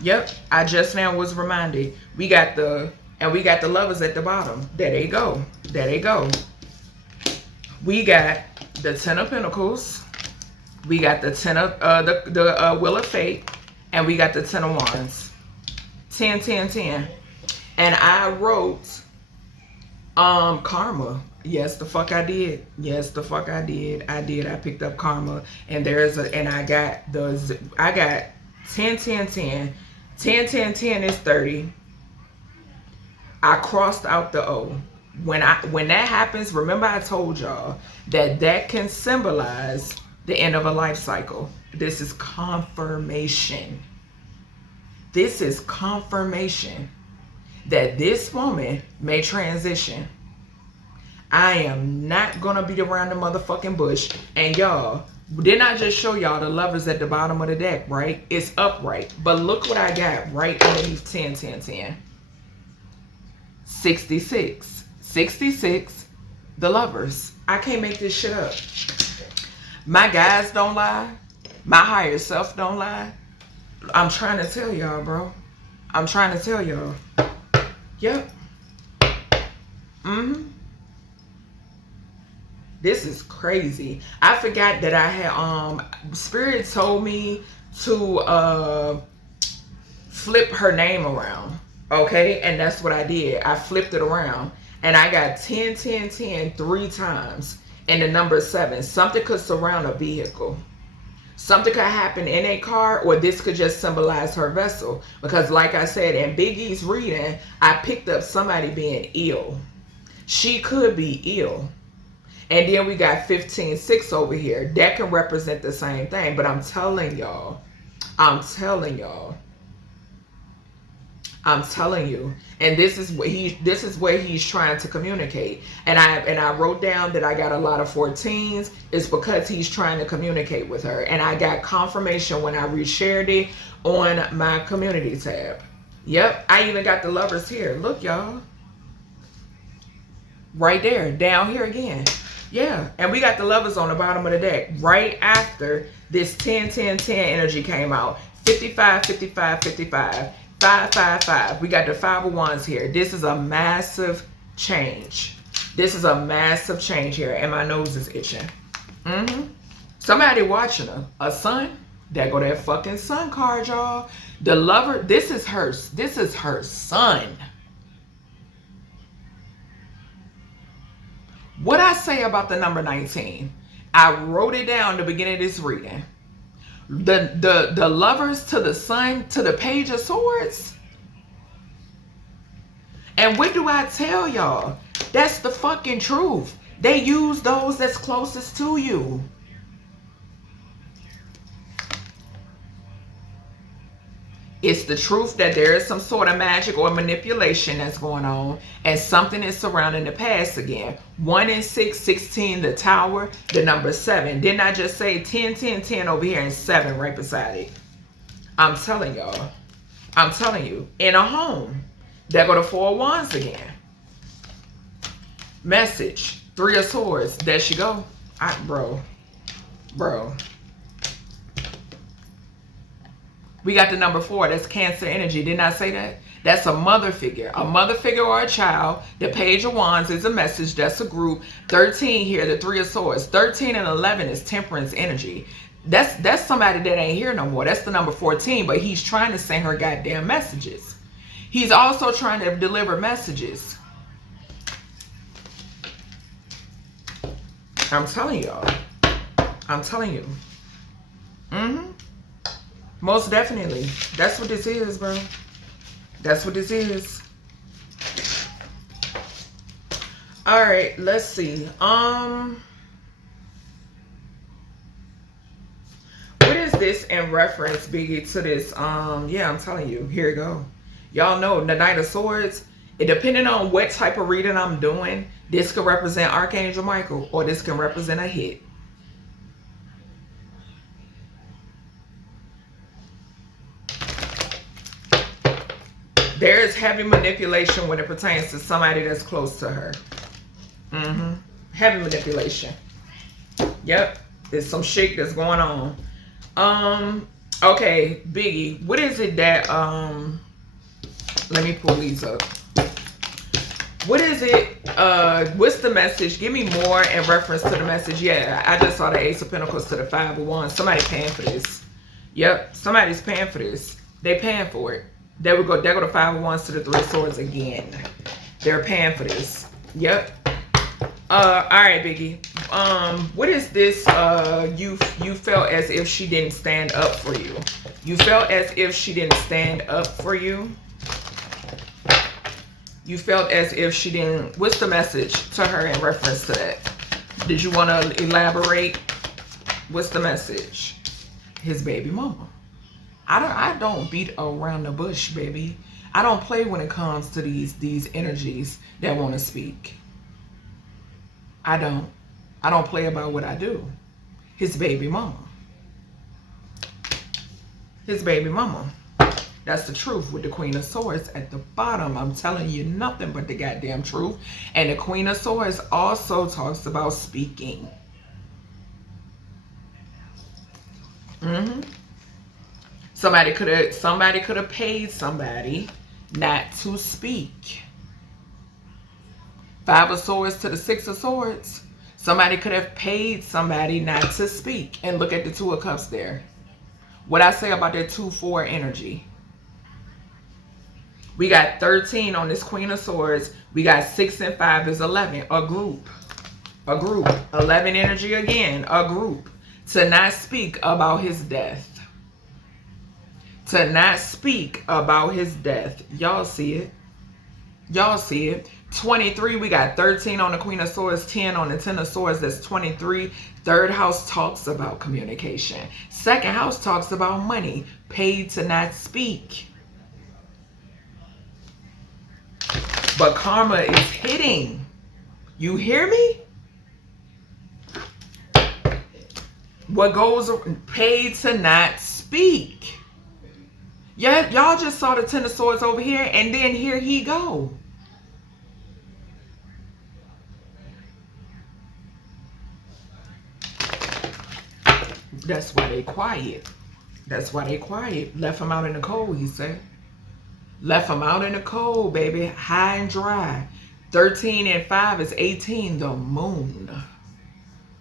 Yep, I just now was reminded. We got the lovers at the bottom. There they go. There they go. We got the 10 of Pentacles. We got the 10 of the Wheel of Fate, and we got the 10 of Wands. 10, 10, 10. And I wrote karma. Yes, the fuck I did. Yes, the fuck I did. I picked up karma, and I got 10, 10, 10. 10, 10, 10 is 30. I crossed out the O. When that happens, remember I told y'all that can symbolize the end of a life cycle. This is confirmation. This is confirmation that this woman may transition. I am not gonna beat around the motherfucking bush. And y'all, didn't I just show y'all the Lovers at the bottom of the deck, right? It's upright. But look what I got right underneath 10, 10, 10. 66. 66, the Lovers. I can't make this shit up. My guys don't lie. My higher self don't lie. I'm trying to tell y'all, bro. I'm trying to tell y'all. Yep. This is crazy. I forgot that I had Spirit told me to flip her name around. Okay, and that's what I did. I flipped it around and I got 10, 10, 10 3 times and the number 7. Something could surround a vehicle. Something could happen in a car, or this could just symbolize her vessel. Because like I said, in Biggie's reading, I picked up somebody being ill. She could be ill. And then we got 15-6 over here. That can represent the same thing. But I'm telling y'all. I'm telling you. And this is what he's trying to communicate. And I wrote down that I got a lot of 14s. It's because he's trying to communicate with her. And I got confirmation when I reshared it on my community tab. Yep, I even got the Lovers here. Look, y'all. Right there, down here again. Yeah, and we got the Lovers on the bottom of the deck. Right after this 10, 10, 10 energy came out. 55, 55, 55. 5, 5, 5. We got the 5 of Wands here. This is a massive change. This is a massive change here. And my nose is itching. Somebody watching her. A sun. There go that fucking sun card, y'all. The Lover. This is hers. This is her sun. What I say about the number 19? I wrote it down at the beginning of this reading. The Lovers to the Sun, to the Page of Swords. And what do I tell y'all? That's the fucking truth. They use those that's closest to you. It's the truth that there is some sort of magic or manipulation that's going on, and something is surrounding the past again. 1 and 6, 16, the Tower, the number 7. Didn't I just say 10, 10, 10 over here and 7 right beside it? I'm telling y'all. I'm telling you. In a home, there go the 4 of Wands again. Message. 3 of Swords. There she go. Bro. We got the number 4. That's Cancer energy. Didn't I say that? That's a mother figure. A mother figure or a child. The Page of Wands is a message. That's a group. 13 here, the 3 of Swords. 13 and 11 is Temperance energy. That's somebody that ain't here no more. That's the number 14. But he's trying to send her goddamn messages. He's also trying to deliver messages. I'm telling y'all. I'm telling you. Most definitely. That's what this is, bro. That's what this is. All right, let's see. What is this in reference, Biggie, to this? Yeah, I'm telling you. Here you go. Y'all know the Knight of Swords. Depending on what type of reading I'm doing, this could represent Archangel Michael, or this can represent a hit. There is heavy manipulation when it pertains to somebody that's close to her. Heavy manipulation. Yep. There's some shit that's going on. Okay, Biggie, what is it that, let me pull these up. What is it, what's the message? Give me more in reference to the message. Yeah, I just saw the Ace of Pentacles to the 5 of Wands. Somebody paying for this. Yep, somebody's paying for this. They paying for it. There we go. There go the 5 of Wands to the 3 of Swords again. They're paying for this. Yep. All right, Biggie. What is this? You felt as if she didn't stand up for you. You felt as if she didn't stand up for you. You felt as if she didn't. What's the message to her in reference to that? Did you want to elaborate? What's the message? His baby mama. I don't beat around the bush, baby. I don't play when it comes to these energies that want to speak. I don't. I don't play about what I do. His baby mama. His baby mama. That's the truth with the Queen of Swords at the bottom. I'm telling you nothing but the goddamn truth. And the Queen of Swords also talks about speaking. Somebody could have paid somebody not to speak. Five of Swords to the Six of Swords. Somebody could have paid somebody not to speak. And look at the Two of Cups there. What I say about that 2-4 energy. We got 13 on this Queen of Swords. We got 6 and 5 is 11. A group. A group. 11 energy again. A group. To not speak about his death. To not speak about his death. Y'all see it. Y'all see it. 23, we got 13 on the Queen of Swords, 10 on the 10 of Swords, that's 23. Third house talks about communication. Second house talks about money, paid to not speak. But karma is hitting. You hear me? What goes, paid to not speak. Yeah, y'all just saw the 10 of Swords over here, and then here he go. That's why they quiet. That's why they quiet. Left him out in the cold, he said. Left him out in the cold, baby. High and dry. 13 and 5 is 18. The moon.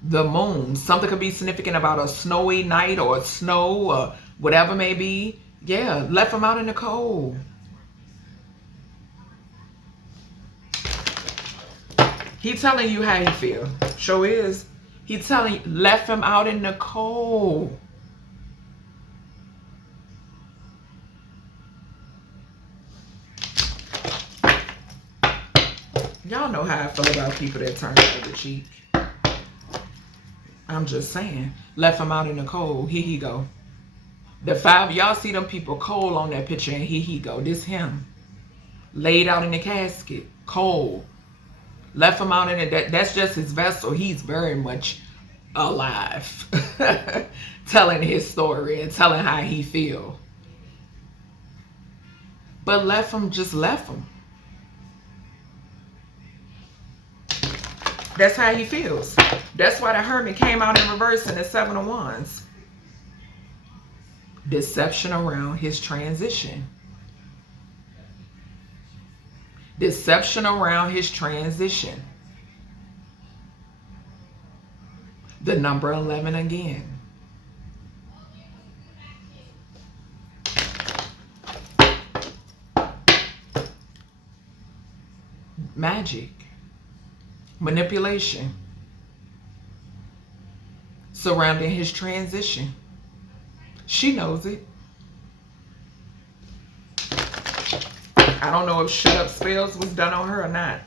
The moon. Something could be significant about a snowy night or snow or whatever may be. Yeah, left him out in the cold. He telling you how he feel. Sure is. He telling you, left him out in the cold. Y'all know how I feel about people that turn the other cheek. I'm just saying. Left him out in the cold. Here he go. The 5, y'all see them people cold on that picture, and here he go. This him. Laid out in the casket. Cold. Left him out in it. That's just his vessel. He's very much alive. Telling his story and telling how he feel. But left him, just left him. That's how he feels. That's why the Hermit came out in reverse in the 7 of Wands. Deception around his transition. Deception around his transition. The number 11 again. Magic. Manipulation. Surrounding his transition. She knows it. I don't know if shut up spells was done on her or not.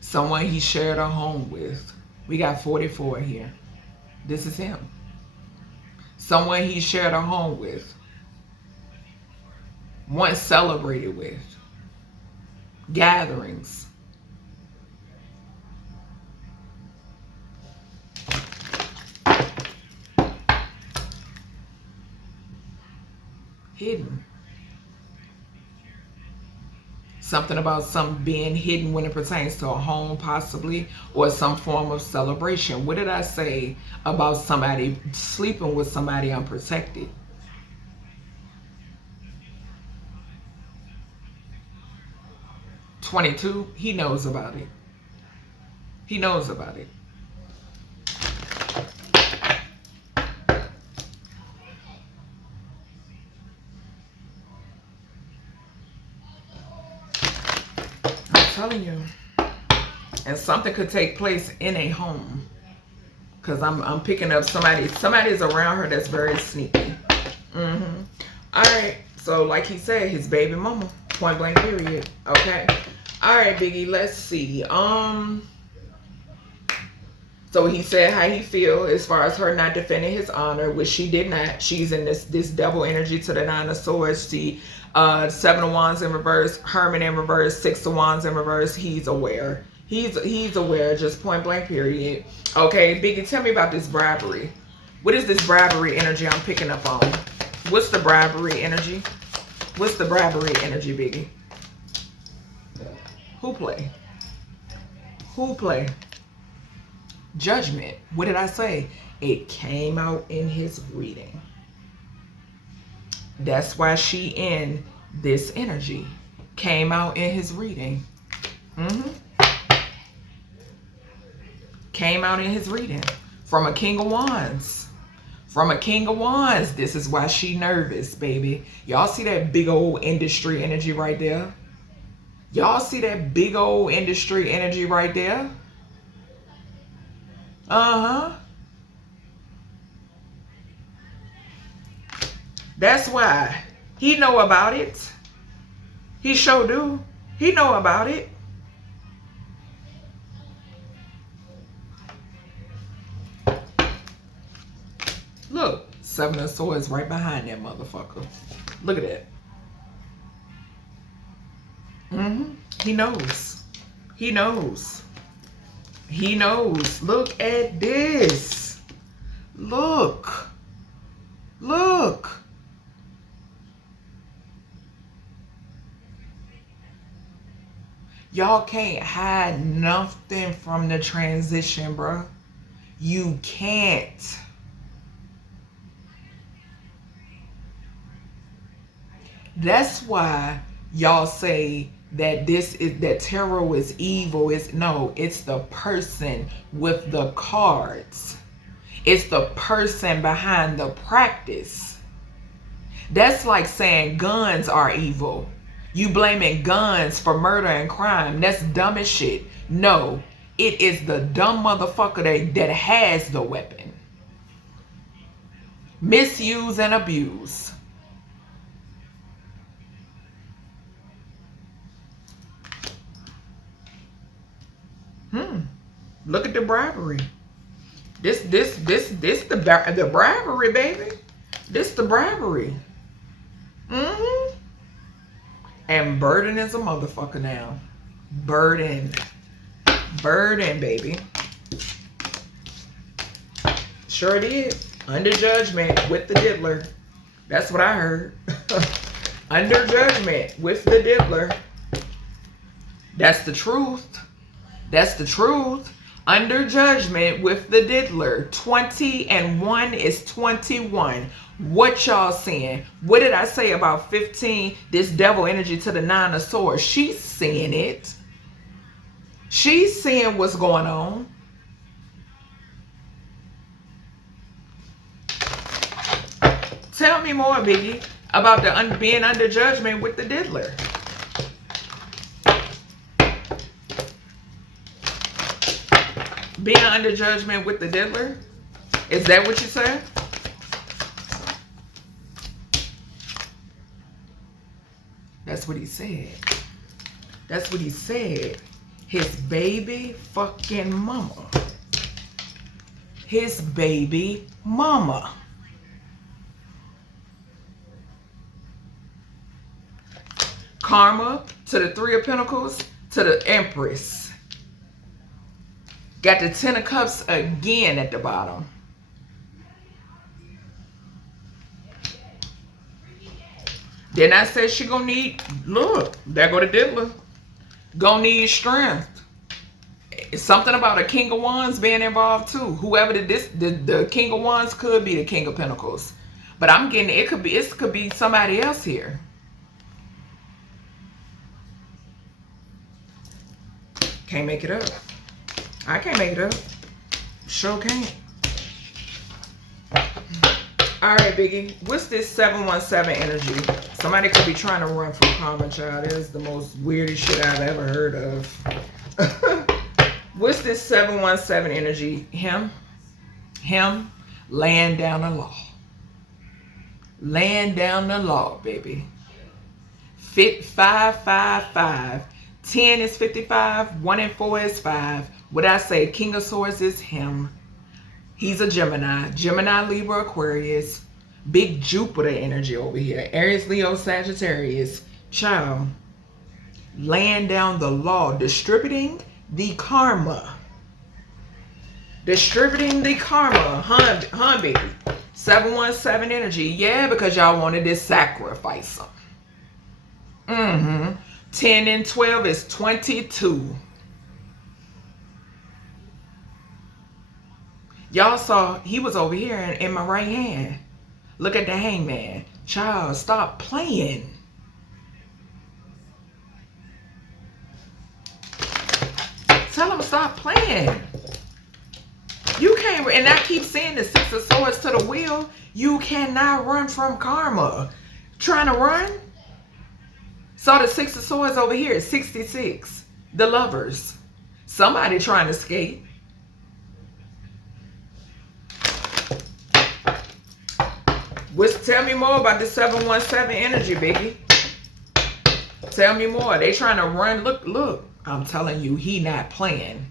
Someone he shared a home with. We got 44 here. This is him. Someone he shared a home with. Once celebrated with. Gatherings. Hidden. Something about something being hidden when it pertains to a home possibly, or some form of celebration. What did I say about somebody sleeping with somebody unprotected? $22, he knows about it. He knows about it. Telling you, and something could take place in a home, because I'm picking up somebody's around her that's very sneaky. All right, so like he said, his baby mama, point blank period. Okay, all right, Biggie, let's see. So he said how he feel as far as her not defending his honor, which she did not. She's in this devil energy to the 9 of swords. See, 7 of wands in reverse, Hermit in reverse, 6 of wands in reverse. He's aware. He's aware, just point blank period. Okay, Biggie, tell me about this bribery. What is this bribery energy I'm picking up on? What's the bribery energy? What's the bribery energy, Biggie? Who play? Who play? Judgment. What did I say? It came out in his reading. That's why she in this energy. Came out in his reading. Came out in his reading. From a King of Wands. From a King of Wands. This is why she nervous, baby. Y'all see that big old industry energy right there? Y'all see that big old industry energy right there? That's why. He know about it. He sure do. He know about it. Look, 7 of swords right behind that motherfucker. Look at that. He knows. He knows. He knows. Look at this. Look. Look. Y'all can't hide nothing from the transition, bro. You can't. That's why y'all say that that tarot is evil. It's the person with the cards. It's the person behind the practice. That's like saying guns are evil. You blaming guns for murder and crime. That's dumb as shit. No, it is the dumb motherfucker that has the weapon. Misuse and abuse. Look at the bribery. This the bribery, baby. This the bribery. And burden is a motherfucker now. Burden. Burden, baby. Sure it is. Under judgment with the diddler. That's what I heard. Under judgment with the diddler. That's the truth. That's the truth. Under judgment with the diddler. 20 and 1 is 21. What y'all seeing? What did I say about 15? This devil energy to the 9 of swords. She's seeing it. She's seeing what's going on. Tell me more, Biggie, about the being under judgment with the diddler. Being under judgment with the diddler? Is that what you said? That's what he said. That's what he said. His baby fucking mama. His baby mama. Karma to the 3 of Pentacles to the Empress. Got the 10 of Cups again at the bottom. Then I said she gonna need, look, there go the diddler. Gonna need strength. It's something about a King of Wands being involved too. Whoever the King of Wands could be the King of Pentacles. But I'm getting, it could be somebody else here. Can't make it up. I can't make it up. Sure can't. All right, Biggie. What's this 717 energy? Somebody could be trying to run from karma, child. That is the most weirdest shit I've ever heard of. What's this 717 energy? Him laying down the law. Laying down the law, baby. Fit 555 10 is 55. 1 and 4 is 5. What I say, King of Swords is him. He's a Gemini. Gemini, Libra, Aquarius. Big Jupiter energy over here. Aries, Leo, Sagittarius. Child. Laying down the law. Distributing the karma. Distributing the karma. Hun, baby. 717 energy. Yeah, because y'all wanted to sacrifice them. 10 and 12 is 22. Y'all saw he was over here in my right hand. Look at the hangman. Child, stop playing. Tell him stop playing. You can't, and I keep saying the 6 of Swords to the wheel. You cannot run from karma. Trying to run? So the 6 of Swords over here is 66. The Lovers. Somebody trying to escape. Tell me more about the 717 energy, Biggie. Tell me more. They trying to run. Look. I'm telling you, he not playing.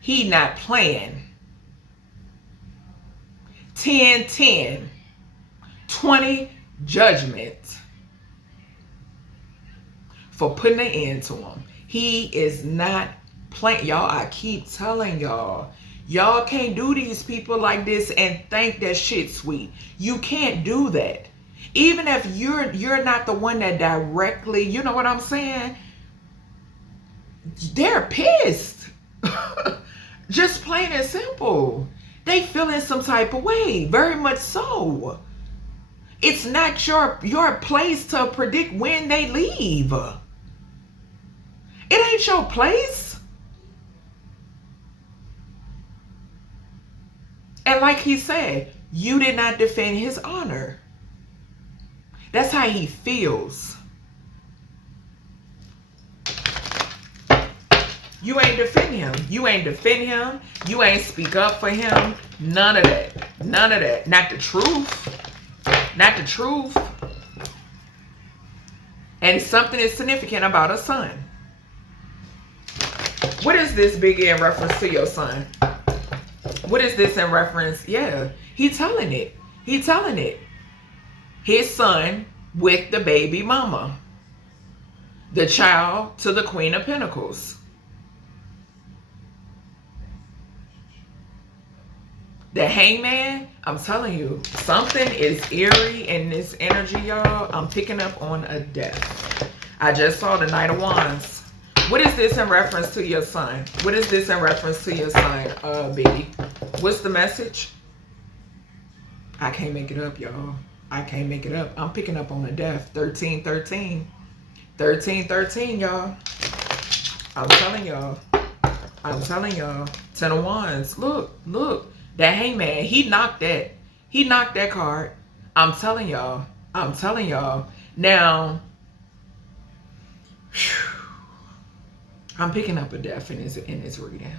He not playing. 10, 10. 20, Judgment. For putting an end to him. He is not playing. Y'all, I keep telling y'all. Y'all can't do these people like this and think that shit sweet. You can't do that. Even if you're not the one that directly, you know what I'm saying? They're pissed. Just plain and simple. They feeling some type of way. Very much so. It's not your place to predict when they leave. It ain't your place. And like he said, you did not defend his honor. That's how he feels. You ain't defend him. You ain't defend him. You ain't speak up for him. None of that. None of that. Not the truth. Not the truth. And something is significant about a son. What is this, Biggie, in reference to your son? What is this in reference? Yeah, he telling it. He telling it. His son with the baby mama. The child to the Queen of Pentacles. The Hangman, I'm telling you, something is eerie in this energy, y'all. I'm picking up on a death. I just saw the Knight of Wands. What is this in reference to your son? What is this in reference to your son, Biggie? What's the message? I can't make it up, y'all. I can't make it up. I'm picking up on a death. 13, 13. 13, 13, y'all. I'm telling y'all. I'm telling y'all. 10 of Wands. Look. That Hangman, he knocked that. He knocked that card. I'm telling y'all. I'm telling y'all. Now, I'm picking up a death in this reading.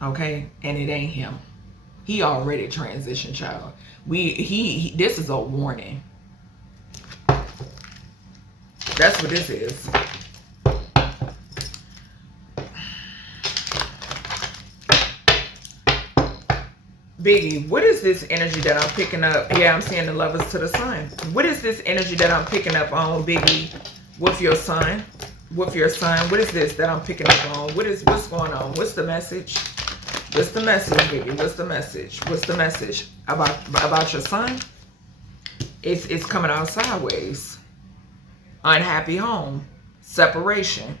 Okay? And it ain't him. He already transitioned, child. This is a warning. That's what this is. Biggie, what is this energy that I'm picking up? Yeah, I'm seeing the Lovers to the Sun. What is this energy that I'm picking up on, Biggie, with your son? With your son, what is this that I'm picking up on? What's going on? What's the message? What's the message, Biggie? What's the message? What's the message about your son? It's coming out sideways. Unhappy home, separation,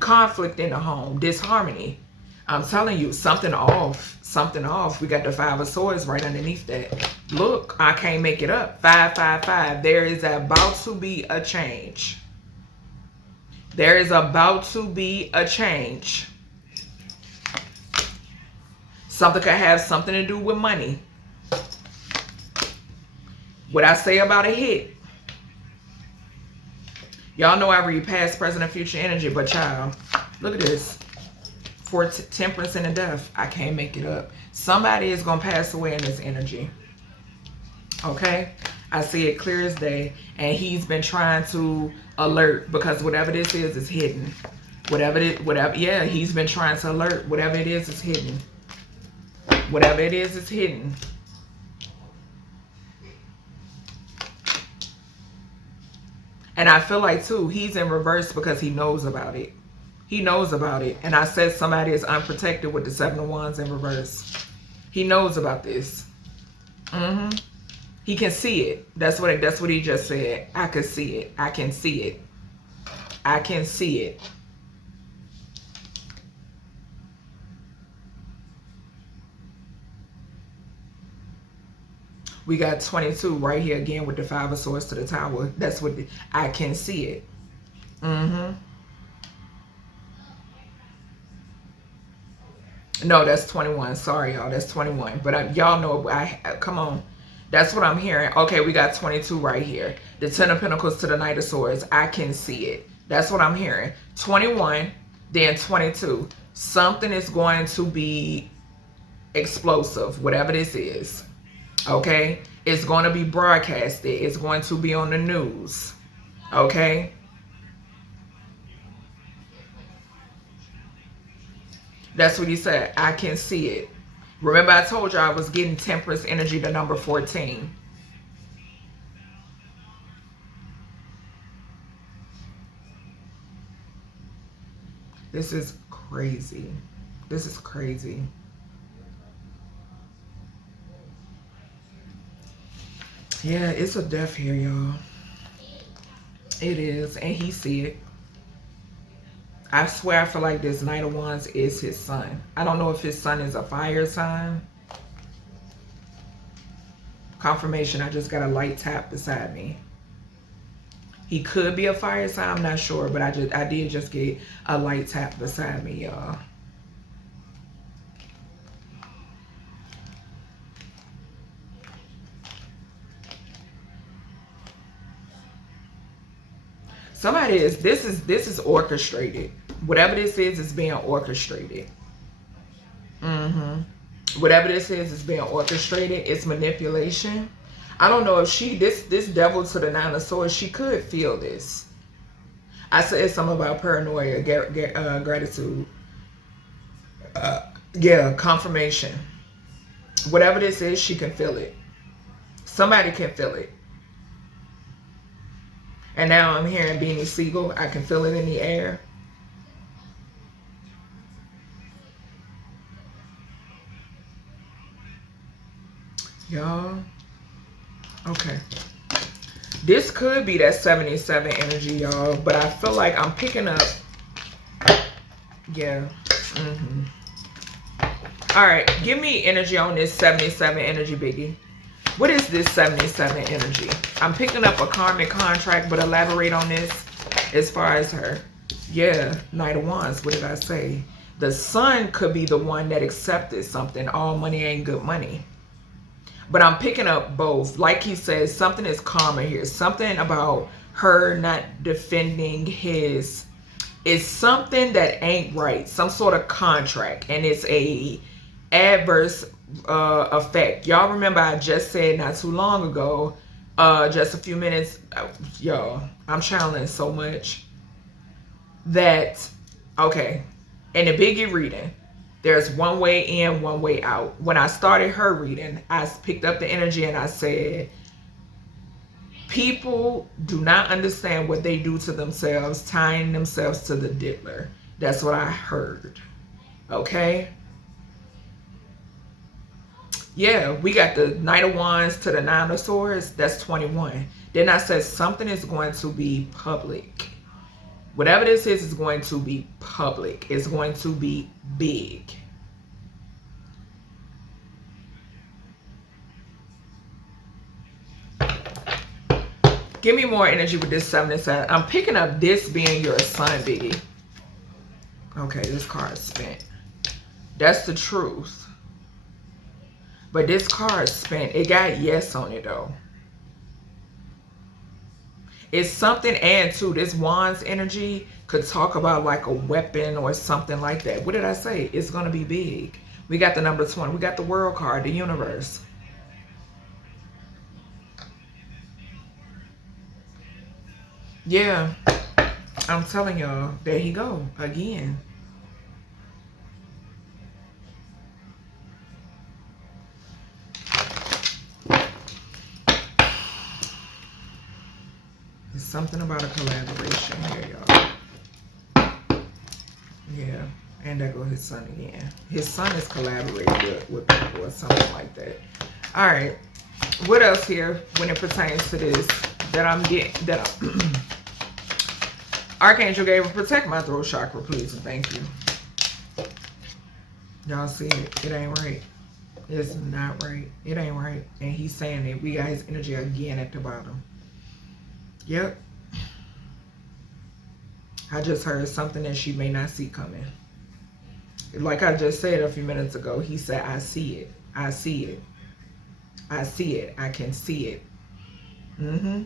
conflict in the home, disharmony. I'm telling you, something off. Something off. We got the 5 of Swords right underneath that. Look, I can't make it up. 5, 5, 5. There is about to be a change. There is about to be a change. Something could have something to do with money. What I say about a hit. Y'all know I read past, present, and future energy, but child, look at this. For Temperance and a Death. I can't make it up. Somebody is going to pass away in this energy. Okay? I see it clear as day. And he's been trying to alert because whatever this is hidden. Whatever yeah, he's been trying to alert. Whatever it is hidden. Whatever it is hidden. And I feel like, too, he's in reverse because he knows about it. He knows about it. And I said somebody is unprotected with the 7 of Wands in reverse. He knows about this. He can see it. That's what he just said. I can see it. I can see it. I can see it. We got 22 right here again with the 5 of Swords to the Tower. That's what I can see it. No, that's 21. Sorry, y'all. That's 21. But y'all know, come on. That's what I'm hearing. Okay, we got 22 right here. The 10 of Pentacles to the Knight of Swords. I can see it. That's what I'm hearing. 21, then 22. Something is going to be explosive, whatever this is. Okay? It's going to be broadcasted. It's going to be on the news. Okay? That's what he said. I can see it. Remember I told you I was getting Temperance energy to number 14. This is crazy. This is crazy. Yeah, it's a death here, y'all. It is. And he see it. I swear I feel like this Knight of Wands is his son. I don't know if his son is a fire sign. Confirmation, I just got a light tap beside me. He could be a fire sign, I'm not sure, but I did just get a light tap beside me, y'all. Somebody is, this is orchestrated. Whatever this is being orchestrated. Whatever this is being orchestrated. It's manipulation. I don't know if this devil to the 9 of Swords, she could feel this. I said something about paranoia, gratitude. Yeah, confirmation. Whatever this is, she can feel it. Somebody can feel it. And now I'm hearing Beanie Siegel. I can feel it in the air. Y'all. Okay. This could be that 77 energy, y'all. But I feel like I'm picking up. Yeah. All right. Give me energy on this 77 energy, Biggie. What is this 77 energy? I'm picking up a karmic contract, but elaborate on this as far as her. Yeah, Knight of Wands. What did I say? The son could be the one that accepted something. All money ain't good money. But I'm picking up both. Like he says, something is karma here. Something about her not defending his. It's something that ain't right. Some sort of contract. And it's a adverse effect. Y'all remember I just said not too long ago, just a few minutes, y'all, I'm channeling so much that, okay, in the Biggie reading, there's one way in, one way out. When I started her reading, I picked up the energy and I said, people do not understand what they do to themselves, tying themselves to the diddler. That's what I heard. Okay? Yeah, we got the Knight of Wands to the 9 of Swords. That's 21. Then I said something is going to be public. Whatever this is going to be public. It's going to be big. Give me more energy with this 77. I'm picking up this being your son, Biggie. Okay, this card is spent. That's the truth. But this card spent. It got yes on it, though. It's something, and too, this Wands energy could talk about like a weapon or something like that. What did I say? It's going to be big. We got the number 20. We got the World card, the universe. Yeah. I'm telling y'all, there he go again. It's something about a collaboration here, y'all. Yeah, and there go his son again. His son is collaborating with people or something like that. All right, what else here when it pertains to this that I'm getting, that Archangel Gabriel, protect my throat chakra, please, and thank you. Y'all see it? It ain't right. It's not right. It ain't right. And he's saying it. We got his energy again at the bottom. Yep. I just heard something that she may not see coming. Like I just said a few minutes ago, he said, I see it. I see it. I see it. I can see it. Mm-hmm.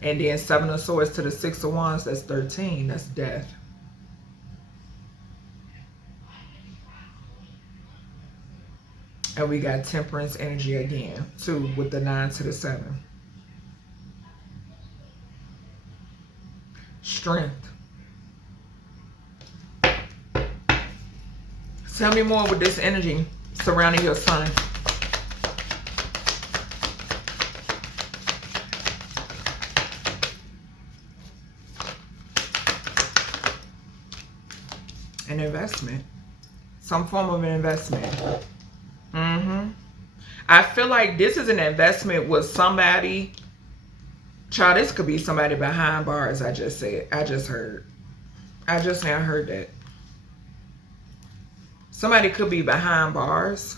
And then 7 of Swords to the 6 of Wands, that's 13. That's death. And we got Temperance energy again, too, with the 9 to the 7. Strength. Tell me more with this energy surrounding your son. An investment. Some form of an investment. I feel like this is an investment with somebody. Child, this could be somebody behind bars. I just said. I just heard. I just now heard that. Somebody could be behind bars.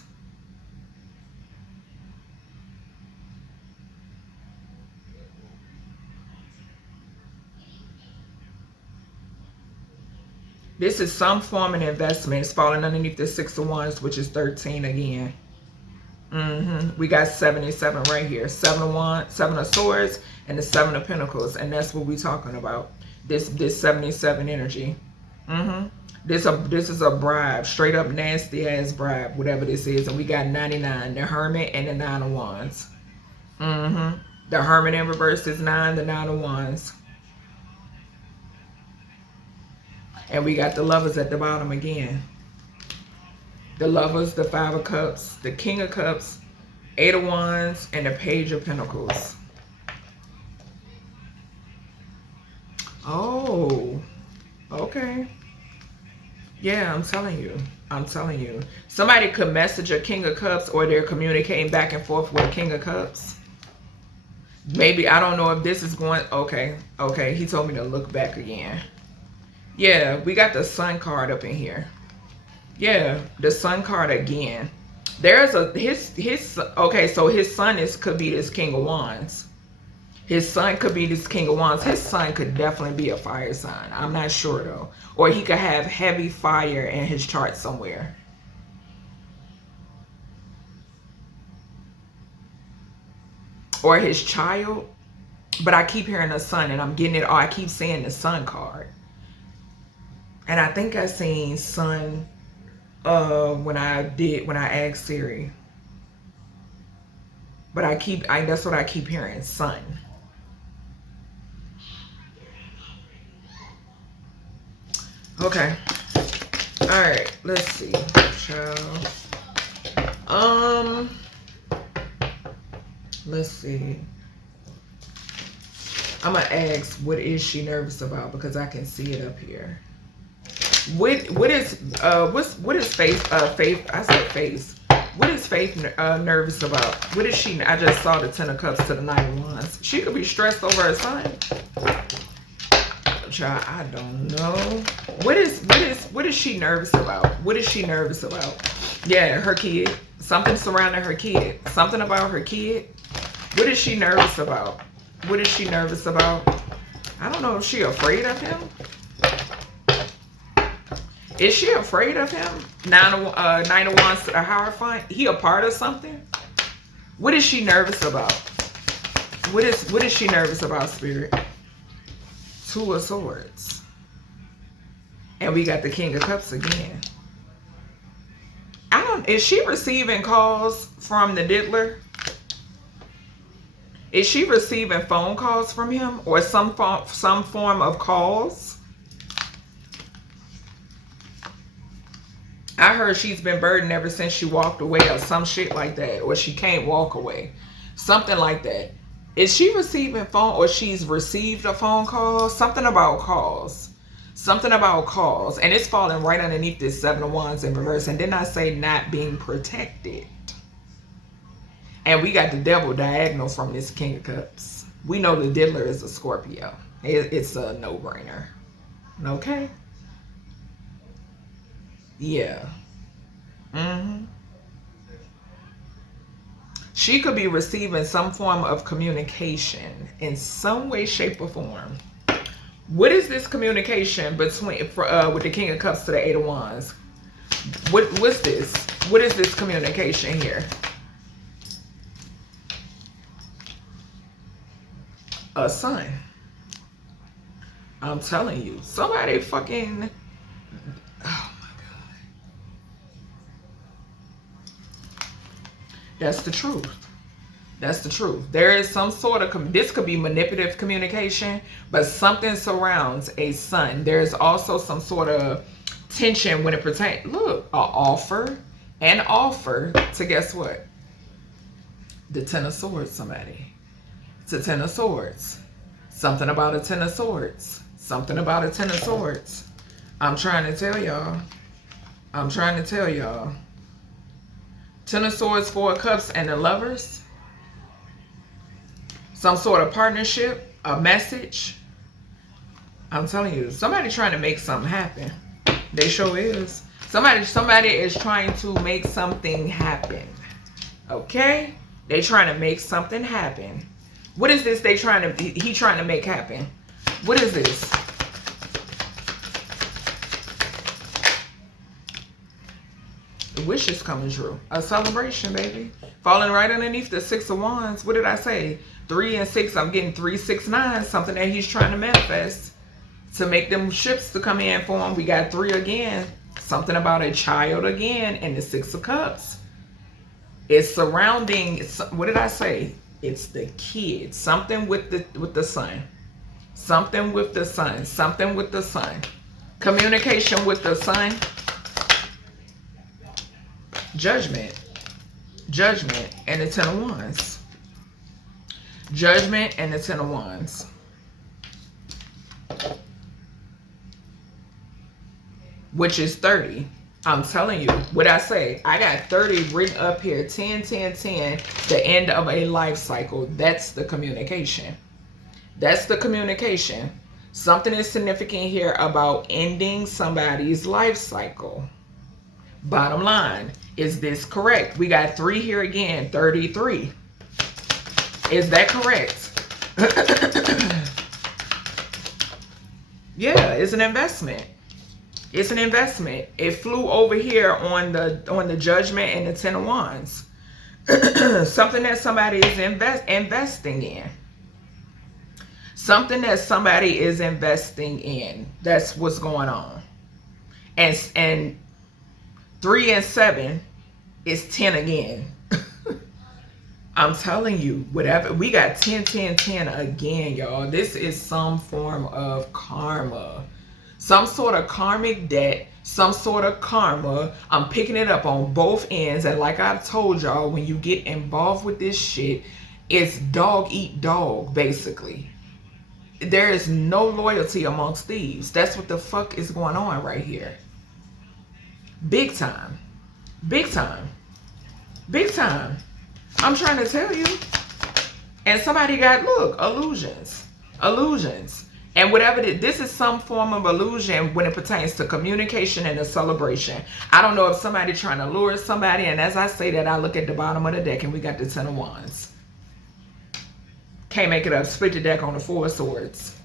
This is some form of investment. It's falling underneath the 6 of Wands, which is 13 again. We got 77 right here. 7 of Wands, 7 of Swords, and the 7 of Pentacles. And that's what we're talking about. This 77 energy. This is a bribe. Straight up nasty ass bribe. Whatever this is. And we got 99. The Hermit and the 9 of Wands. The Hermit in reverse is 9. The 9 of Wands. And we got the Lovers at the bottom again. The Lovers, the 5 of Cups, the King of Cups, 8 of Wands, and the Page of Pentacles. Oh, okay. Yeah, I'm telling you. I'm telling you. Somebody could message a King of Cups, or they're communicating back and forth with a King of Cups. Maybe, I don't know if this is going... Okay, okay. He told me to look back again. Yeah, we got the Sun card up in here. Yeah, the Sun card again. There's a okay, so his son could be this King of Wands. His son could be this King of Wands. His son could definitely be a fire sign. I'm not sure though. Or he could have heavy fire in his chart somewhere. Or his child. But I keep hearing the Sun, and I'm getting it. Oh, I keep saying the Sun card. And I think I seen Sun when I asked Siri. But that's what I keep hearing, Sun. Okay. All right, let's see. Child. Let's see. I'm gonna ask, what is she nervous about? Because I can see it up here. What is Faith? I said Faith. What is Faith nervous about? What is she? I just saw the 10 of Cups to the 9 of Wands. She could be stressed over her son. Child, I don't know. What is she nervous about? What is she nervous about? Yeah, her kid. Something surrounding her kid. Something about her kid. What is she nervous about? What is she nervous about? I don't know if she's afraid of him. Is she afraid of him? 9 of Wands to the Hierophant. He a part of something? What is she nervous about? What is she nervous about, Spirit? 2 of Swords. And we got the King of Cups again. Is she receiving calls from the diddler? Is she receiving phone calls from him? Or some form of calls? I heard she's been burdened ever since she walked away or some shit like that. Or she can't walk away. Something like that. Is she receiving phone or she's received a phone call? Something about calls. Something about calls. And it's falling right underneath this 7 of Wands in reverse. And then I say not being protected. And we got the devil diagonal from this King of Cups. We know the diddler is a Scorpio. It's a no-brainer. Okay? Yeah. She could be receiving some form of communication in some way, shape, or form. What is this communication between with the King of Cups to the 8 of Wands? What's this? What is this communication here? A son. I'm telling you, somebody fucking. Oh my God. That's the truth. That's the truth. There is some sort of, this could be manipulative communication, but something surrounds a son. There's also some sort of tension when it pertains, look, an offer to guess what? The 10 of Swords, somebody. It's a 10 of Swords. Something about a 10 of Swords. Something about a 10 of Swords. I'm trying to tell y'all. I'm trying to tell y'all. 10 of Swords, 4 of Cups, and the Lovers. Some sort of partnership, a message. I'm telling you, somebody trying to make something happen. They sure is. Somebody is trying to make something happen. Okay? They trying to make something happen. What is this he trying to make happen? What is this? The wish is coming true. A celebration, baby. Falling right underneath the 6 of Wands. What did I say? 3 and 6. I'm getting 3, 6, 9. Something that he's trying to manifest to make them ships to come in for him. We got 3 again. Something about a child again. And the 6 of Cups. It's surrounding. What did I say? It's the kid. Something with the son. Something with the son. Something with the son. Communication with the son. Judgment. Judgment and the 10 of Wands. Judgment and the 10 of Wands. Which is 30. I'm telling you, what I say, I got 30 written up here. 10, 10, 10. The end of a life cycle. That's the communication. That's the communication. Something is significant here about ending somebody's life cycle. Bottom line, is this correct? We got 3 here again, 33. Is that correct? Yeah, it's an investment. It's an investment. It flew over here on the Judgment and the 10 of Wands. Something that somebody is investing in. Something that somebody is investing in. That's what's going on. And 3 and 7 is 10 again. I'm telling you, whatever. We got 10, 10, 10 again, y'all. This is some form of karma. Some sort of karmic debt, some sort of karma. I'm picking it up on both ends. And like I told y'all, when you get involved with this shit, it's dog eat dog, basically. There is no loyalty amongst thieves. That's what the fuck is going on right here. Big time. Big time. Big time. I'm trying to tell you. And somebody got, look, illusions. Illusions. And whatever this is some form of illusion when it pertains to communication and a celebration. I don't know if somebody trying to lure somebody. And as I say that, I look at the bottom of the deck and we got the 10 of Wands. Can't make it up. Split the deck on the 4 of Swords.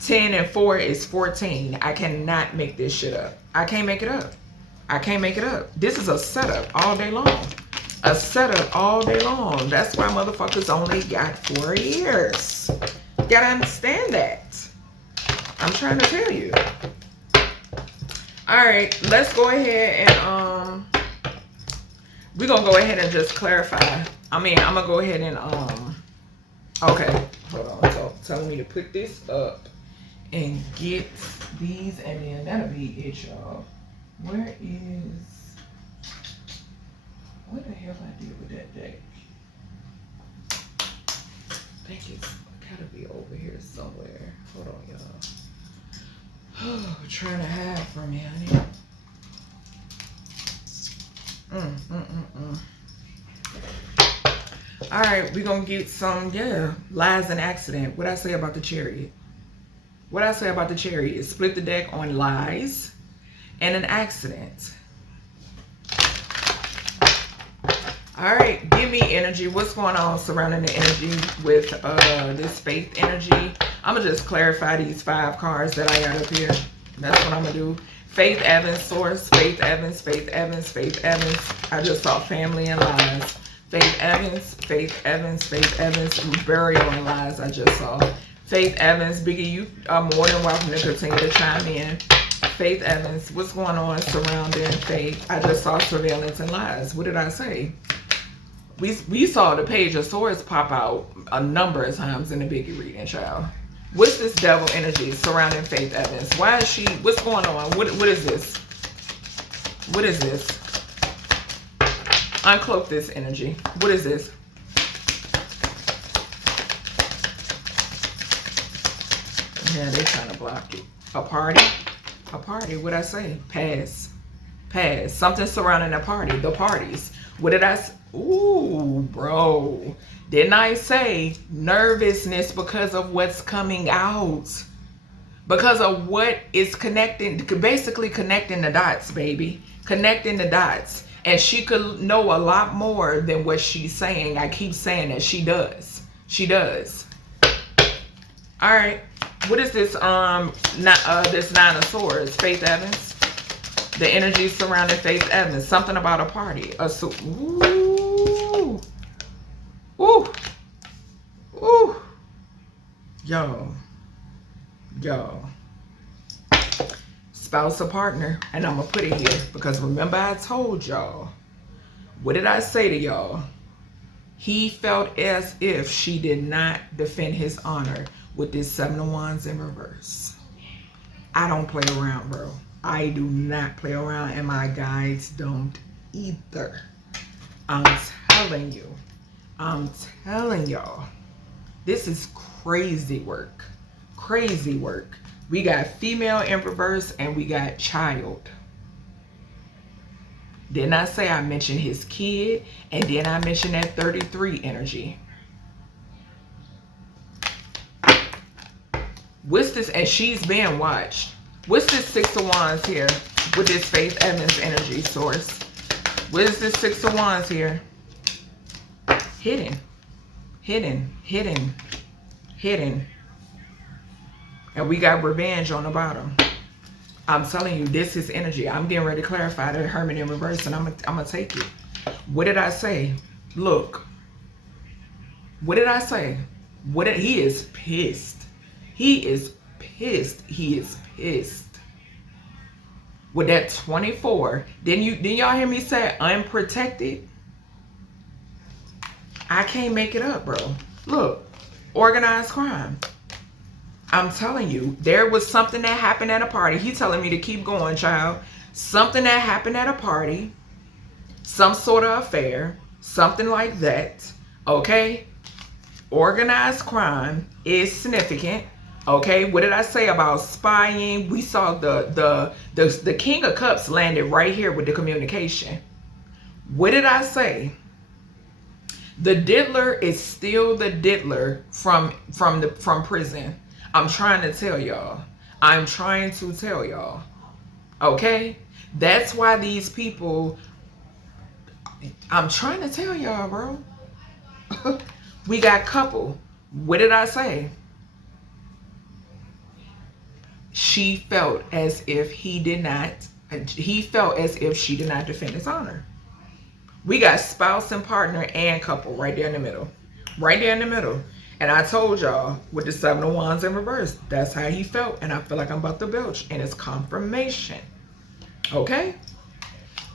10 and 4 is 14. I cannot make this shit up. I can't make it up. I can't make it up. This is a setup all day long. A setup all day long. That's why motherfuckers only got 4 years. You gotta understand that. I'm trying to tell you. All right, let's go ahead and we're gonna go ahead and just clarify. I'm gonna go ahead and okay, hold on. So telling me to put this up and get these, and then that'll be it, y'all. Where is hell I did with that deck? I think it's gotta be over here somewhere. Hold on, y'all. Oh, trying to hide from you, honey. All right, we're gonna get some, lies and accident. What I say about the Chariot? What I say about the Chariot? Split the deck on lies and an accident. All right, give me energy. What's going on surrounding the energy with this faith energy? I'm gonna just clarify these 5 cards that I got up here. That's what I'm gonna do. Faith Evans, Source, Faith Evans, Faith Evans, Faith Evans. I just saw family and lies. Faith Evans, Faith Evans, Faith Evans, burial and lies I just saw. Faith Evans, Biggie, you are more than welcome to continue to chime in. Faith Evans, what's going on surrounding Faith? I just saw surveillance and lies. What did I say? We saw the Page of Swords pop out a number of times in the Biggie reading, child. What's this devil energy surrounding Faith Evans? Why is she, what's going on? What is this? What is this? Uncloak this energy. What is this? Yeah, they trying to block it. A party? A party, what'd I say? Pass. Pass. Something surrounding a party. The parties. What did I say? Ooh, bro. Didn't I say nervousness because of what's coming out? Because of what is connecting, basically connecting the dots, baby. Connecting the dots. And she could know a lot more than what she's saying. I keep saying that she does. She does. All right. What is this? This 9 of Swords, Faith Evans. The energy surrounding Faith Evans. Something about a party. Ooh. Ooh. Ooh. Yo. Spouse or partner. And I'm going to put it here. Because remember I told y'all. What did I say to y'all? He felt as if she did not defend his honor with this 7 of Wands in reverse. I don't play around, bro. I do not play around, and my guides don't either. I'm telling you. I'm telling y'all. This is crazy work. Crazy work. We got female in reverse, and we got child. Didn't I say I mentioned his kid? And then I mentioned that 33 energy. What's this? And she's being watched. What's this 6 of Wands here with this Faith Evans energy source? What is this 6 of Wands here? Hidden. Hidden. Hidden. Hidden. And we got revenge on the bottom. I'm telling you, this is energy. I'm getting ready to clarify the Hermit in reverse, and I'm gonna take it. What did I say? Look. What did I say? He is pissed. He is pissed. He is pissed. With that 24, didn't y'all hear me say unprotected? I can't make it up, bro. Look, organized crime. I'm telling you, there was something that happened at a party. He's telling me to keep going, child. Something that happened at a party. Some sort of affair. Something like that. Okay? Organized crime is significant. Okay? What did I say about spying? We saw the King of Cups landed right here with the communication. What did I say? The diddler is still the diddler from prison. I'm trying to tell y'all. I'm trying to tell y'all. Okay? That's why these people... I'm trying to tell y'all, bro. We got couple. What did I say? She felt as if he felt as if she did not defend his honor. We got spouse and partner and couple right there in the middle. Right there in the middle. And I told y'all with the 7 of Wands in reverse, that's how he felt. And I feel like I'm about to belch. And it's confirmation. Okay?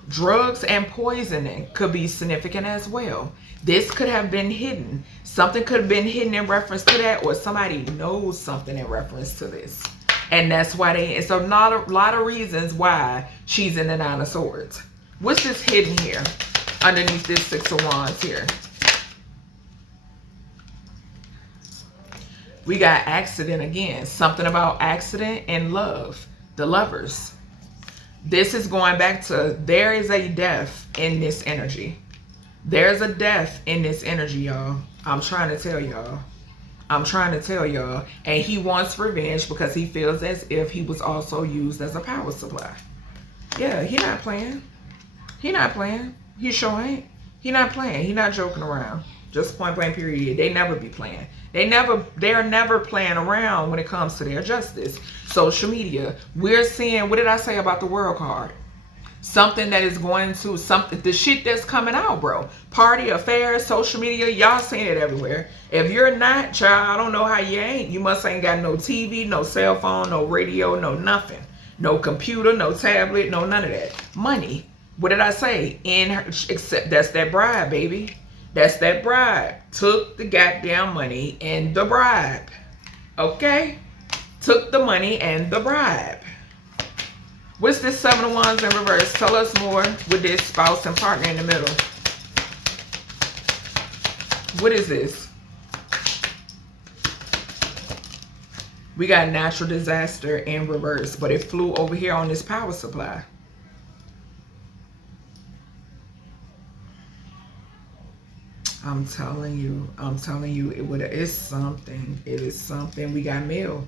Drugs and poisoning could be significant as well. This could have been hidden. Something could have been hidden in reference to that, or somebody knows something in reference to this. And that's why it's a lot of reasons why she's in the 9 of Swords. What's this hidden here? underneath this Six of Wands here? We got accident again. Something about accident and love. The Lovers. This is going back to, there is a death in this energy. There's a death in this energy, y'all. I'm trying to tell y'all. I'm trying to tell y'all. And he wants revenge because he feels as if he was also used as a power supply. Yeah, he not playing. He not playing. He sure ain't. He not playing. He not joking around. Just point blank period. They never be playing. They're never playing around when it comes to their justice. Social media. We're seeing, what did I say about the World card? Something that is going to, the shit that's coming out, bro. Party, affairs, social media, y'all seeing it everywhere. If you're not, child, I don't know how you ain't. You must ain't got no TV, no cell phone, no radio, no nothing. No computer, no tablet, no none of that. Money. What did I say? In her, except that's that bribe, baby. That's that bribe. Took the goddamn money and the bribe. Okay? Took the money and the bribe. What's this Seven of Wands in reverse? Tell us more with this spouse and partner in the middle. What is this? We got natural disaster in reverse, but it flew over here on this power supply. I'm telling you, it's something. It is something. We got mail.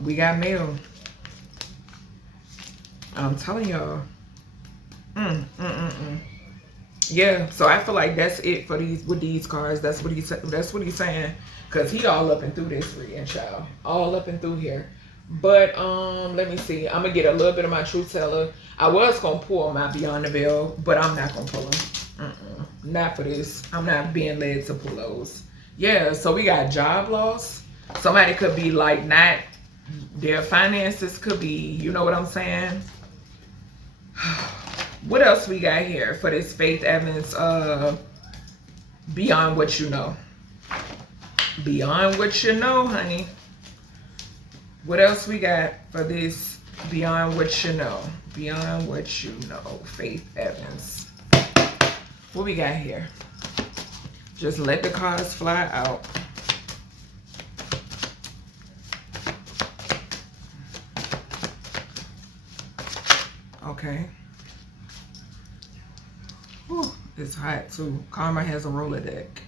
We got mail. I'm telling y'all. Yeah, so I feel like that's it for these, with these cards. That's what he's saying. Cause he all up and through this reading, child. All up and through here. But let me see. I'm gonna get a little bit of my truth teller. I was gonna pull my Beyond the Veil, but I'm not gonna pull them. Not for this. I'm not being led to pull those. Yeah, so we got job loss. Somebody could be like not, their finances could be, you know what I'm saying? What else we got here for this Faith Evans beyond what you know? Beyond what you know, honey. What else we got for this beyond what you know? Beyond what you know, Faith Evans. What we got here? Just let the cards fly out. Okay. Whew, it's hot too. Karma has a roller deck.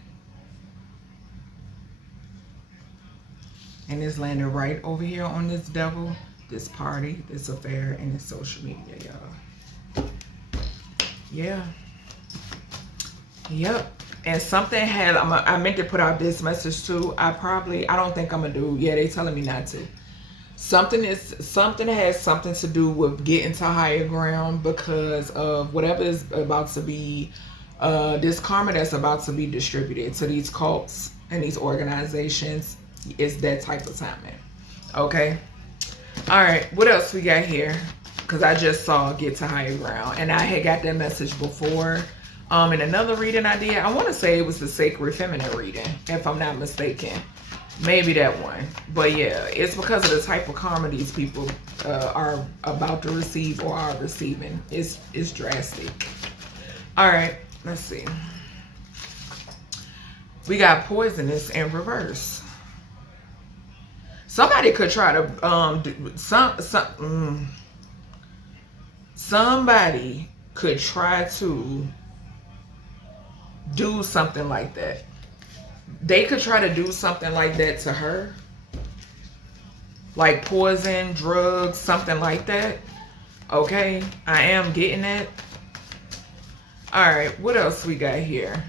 And it's landed right over here on this devil, this party, this affair, and this social media, y'all. Yeah. Yep. And something had, I meant to put out this message too. I don't think I'm gonna do, yeah, they telling me not to. Something has something to do with getting to higher ground because of whatever is about to be, this karma that's about to be distributed to these cults and these organizations. Is that type of timing. Okay. All right. What else we got here? Because I just saw get to higher ground. And I had got that message before. In another reading I did. I want to say it was the Sacred Feminine reading, if I'm not mistaken. Maybe that one. But yeah, it's because of the type of karma these people are about to receive or are receiving. It's drastic. All right. Let's see. We got Poisonous in reverse. Somebody could try to somebody could try to do something like that. They could try to do something like that to her. Like poison, drugs, something like that. Okay, I am getting it. All right, what else we got here?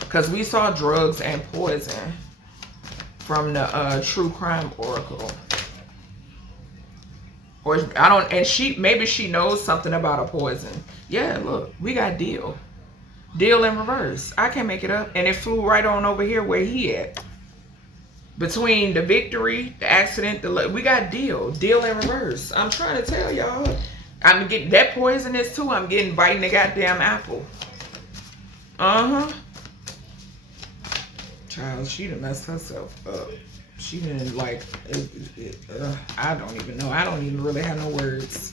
Because we saw drugs and poison from the True Crime Oracle. Or I don't, and maybe she knows something about a poison. Yeah, look, we got deal. Deal in reverse. I can't make it up. And it flew right on over here where he at. Between the victory, the accident, we got deal. Deal in reverse. I'm trying to tell y'all. I'm getting that poisonous too. I'm getting biting the goddamn apple. Uh-huh. Child, she done messed herself up. She didn't like, I don't even know. I don't even really have no words.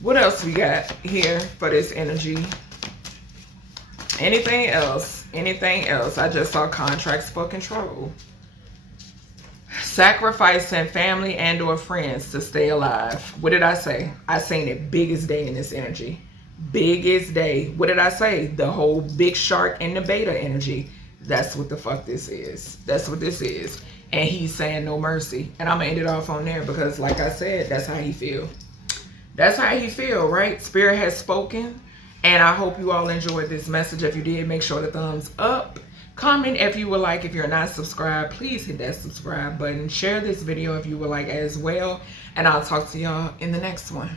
What else we got here for this energy? Anything else? Anything else? I just saw contracts for control. Sacrificing family and or friends to stay alive. What did I say? I seen it biggest day in this energy. Biggest day. What did I say? The whole big shark and the beta energy. That's what the fuck this is. That's what this is. And he's saying no mercy. And I'm gonna end it off on there because like I said, that's how he feel. That's how he feel, right? Spirit has spoken. And I hope you all enjoyed this message. If you did, make sure to thumbs up. Comment if you would like. If you're not subscribed, please hit that subscribe button. Share this video if you would like as well. And I'll talk to y'all in the next one.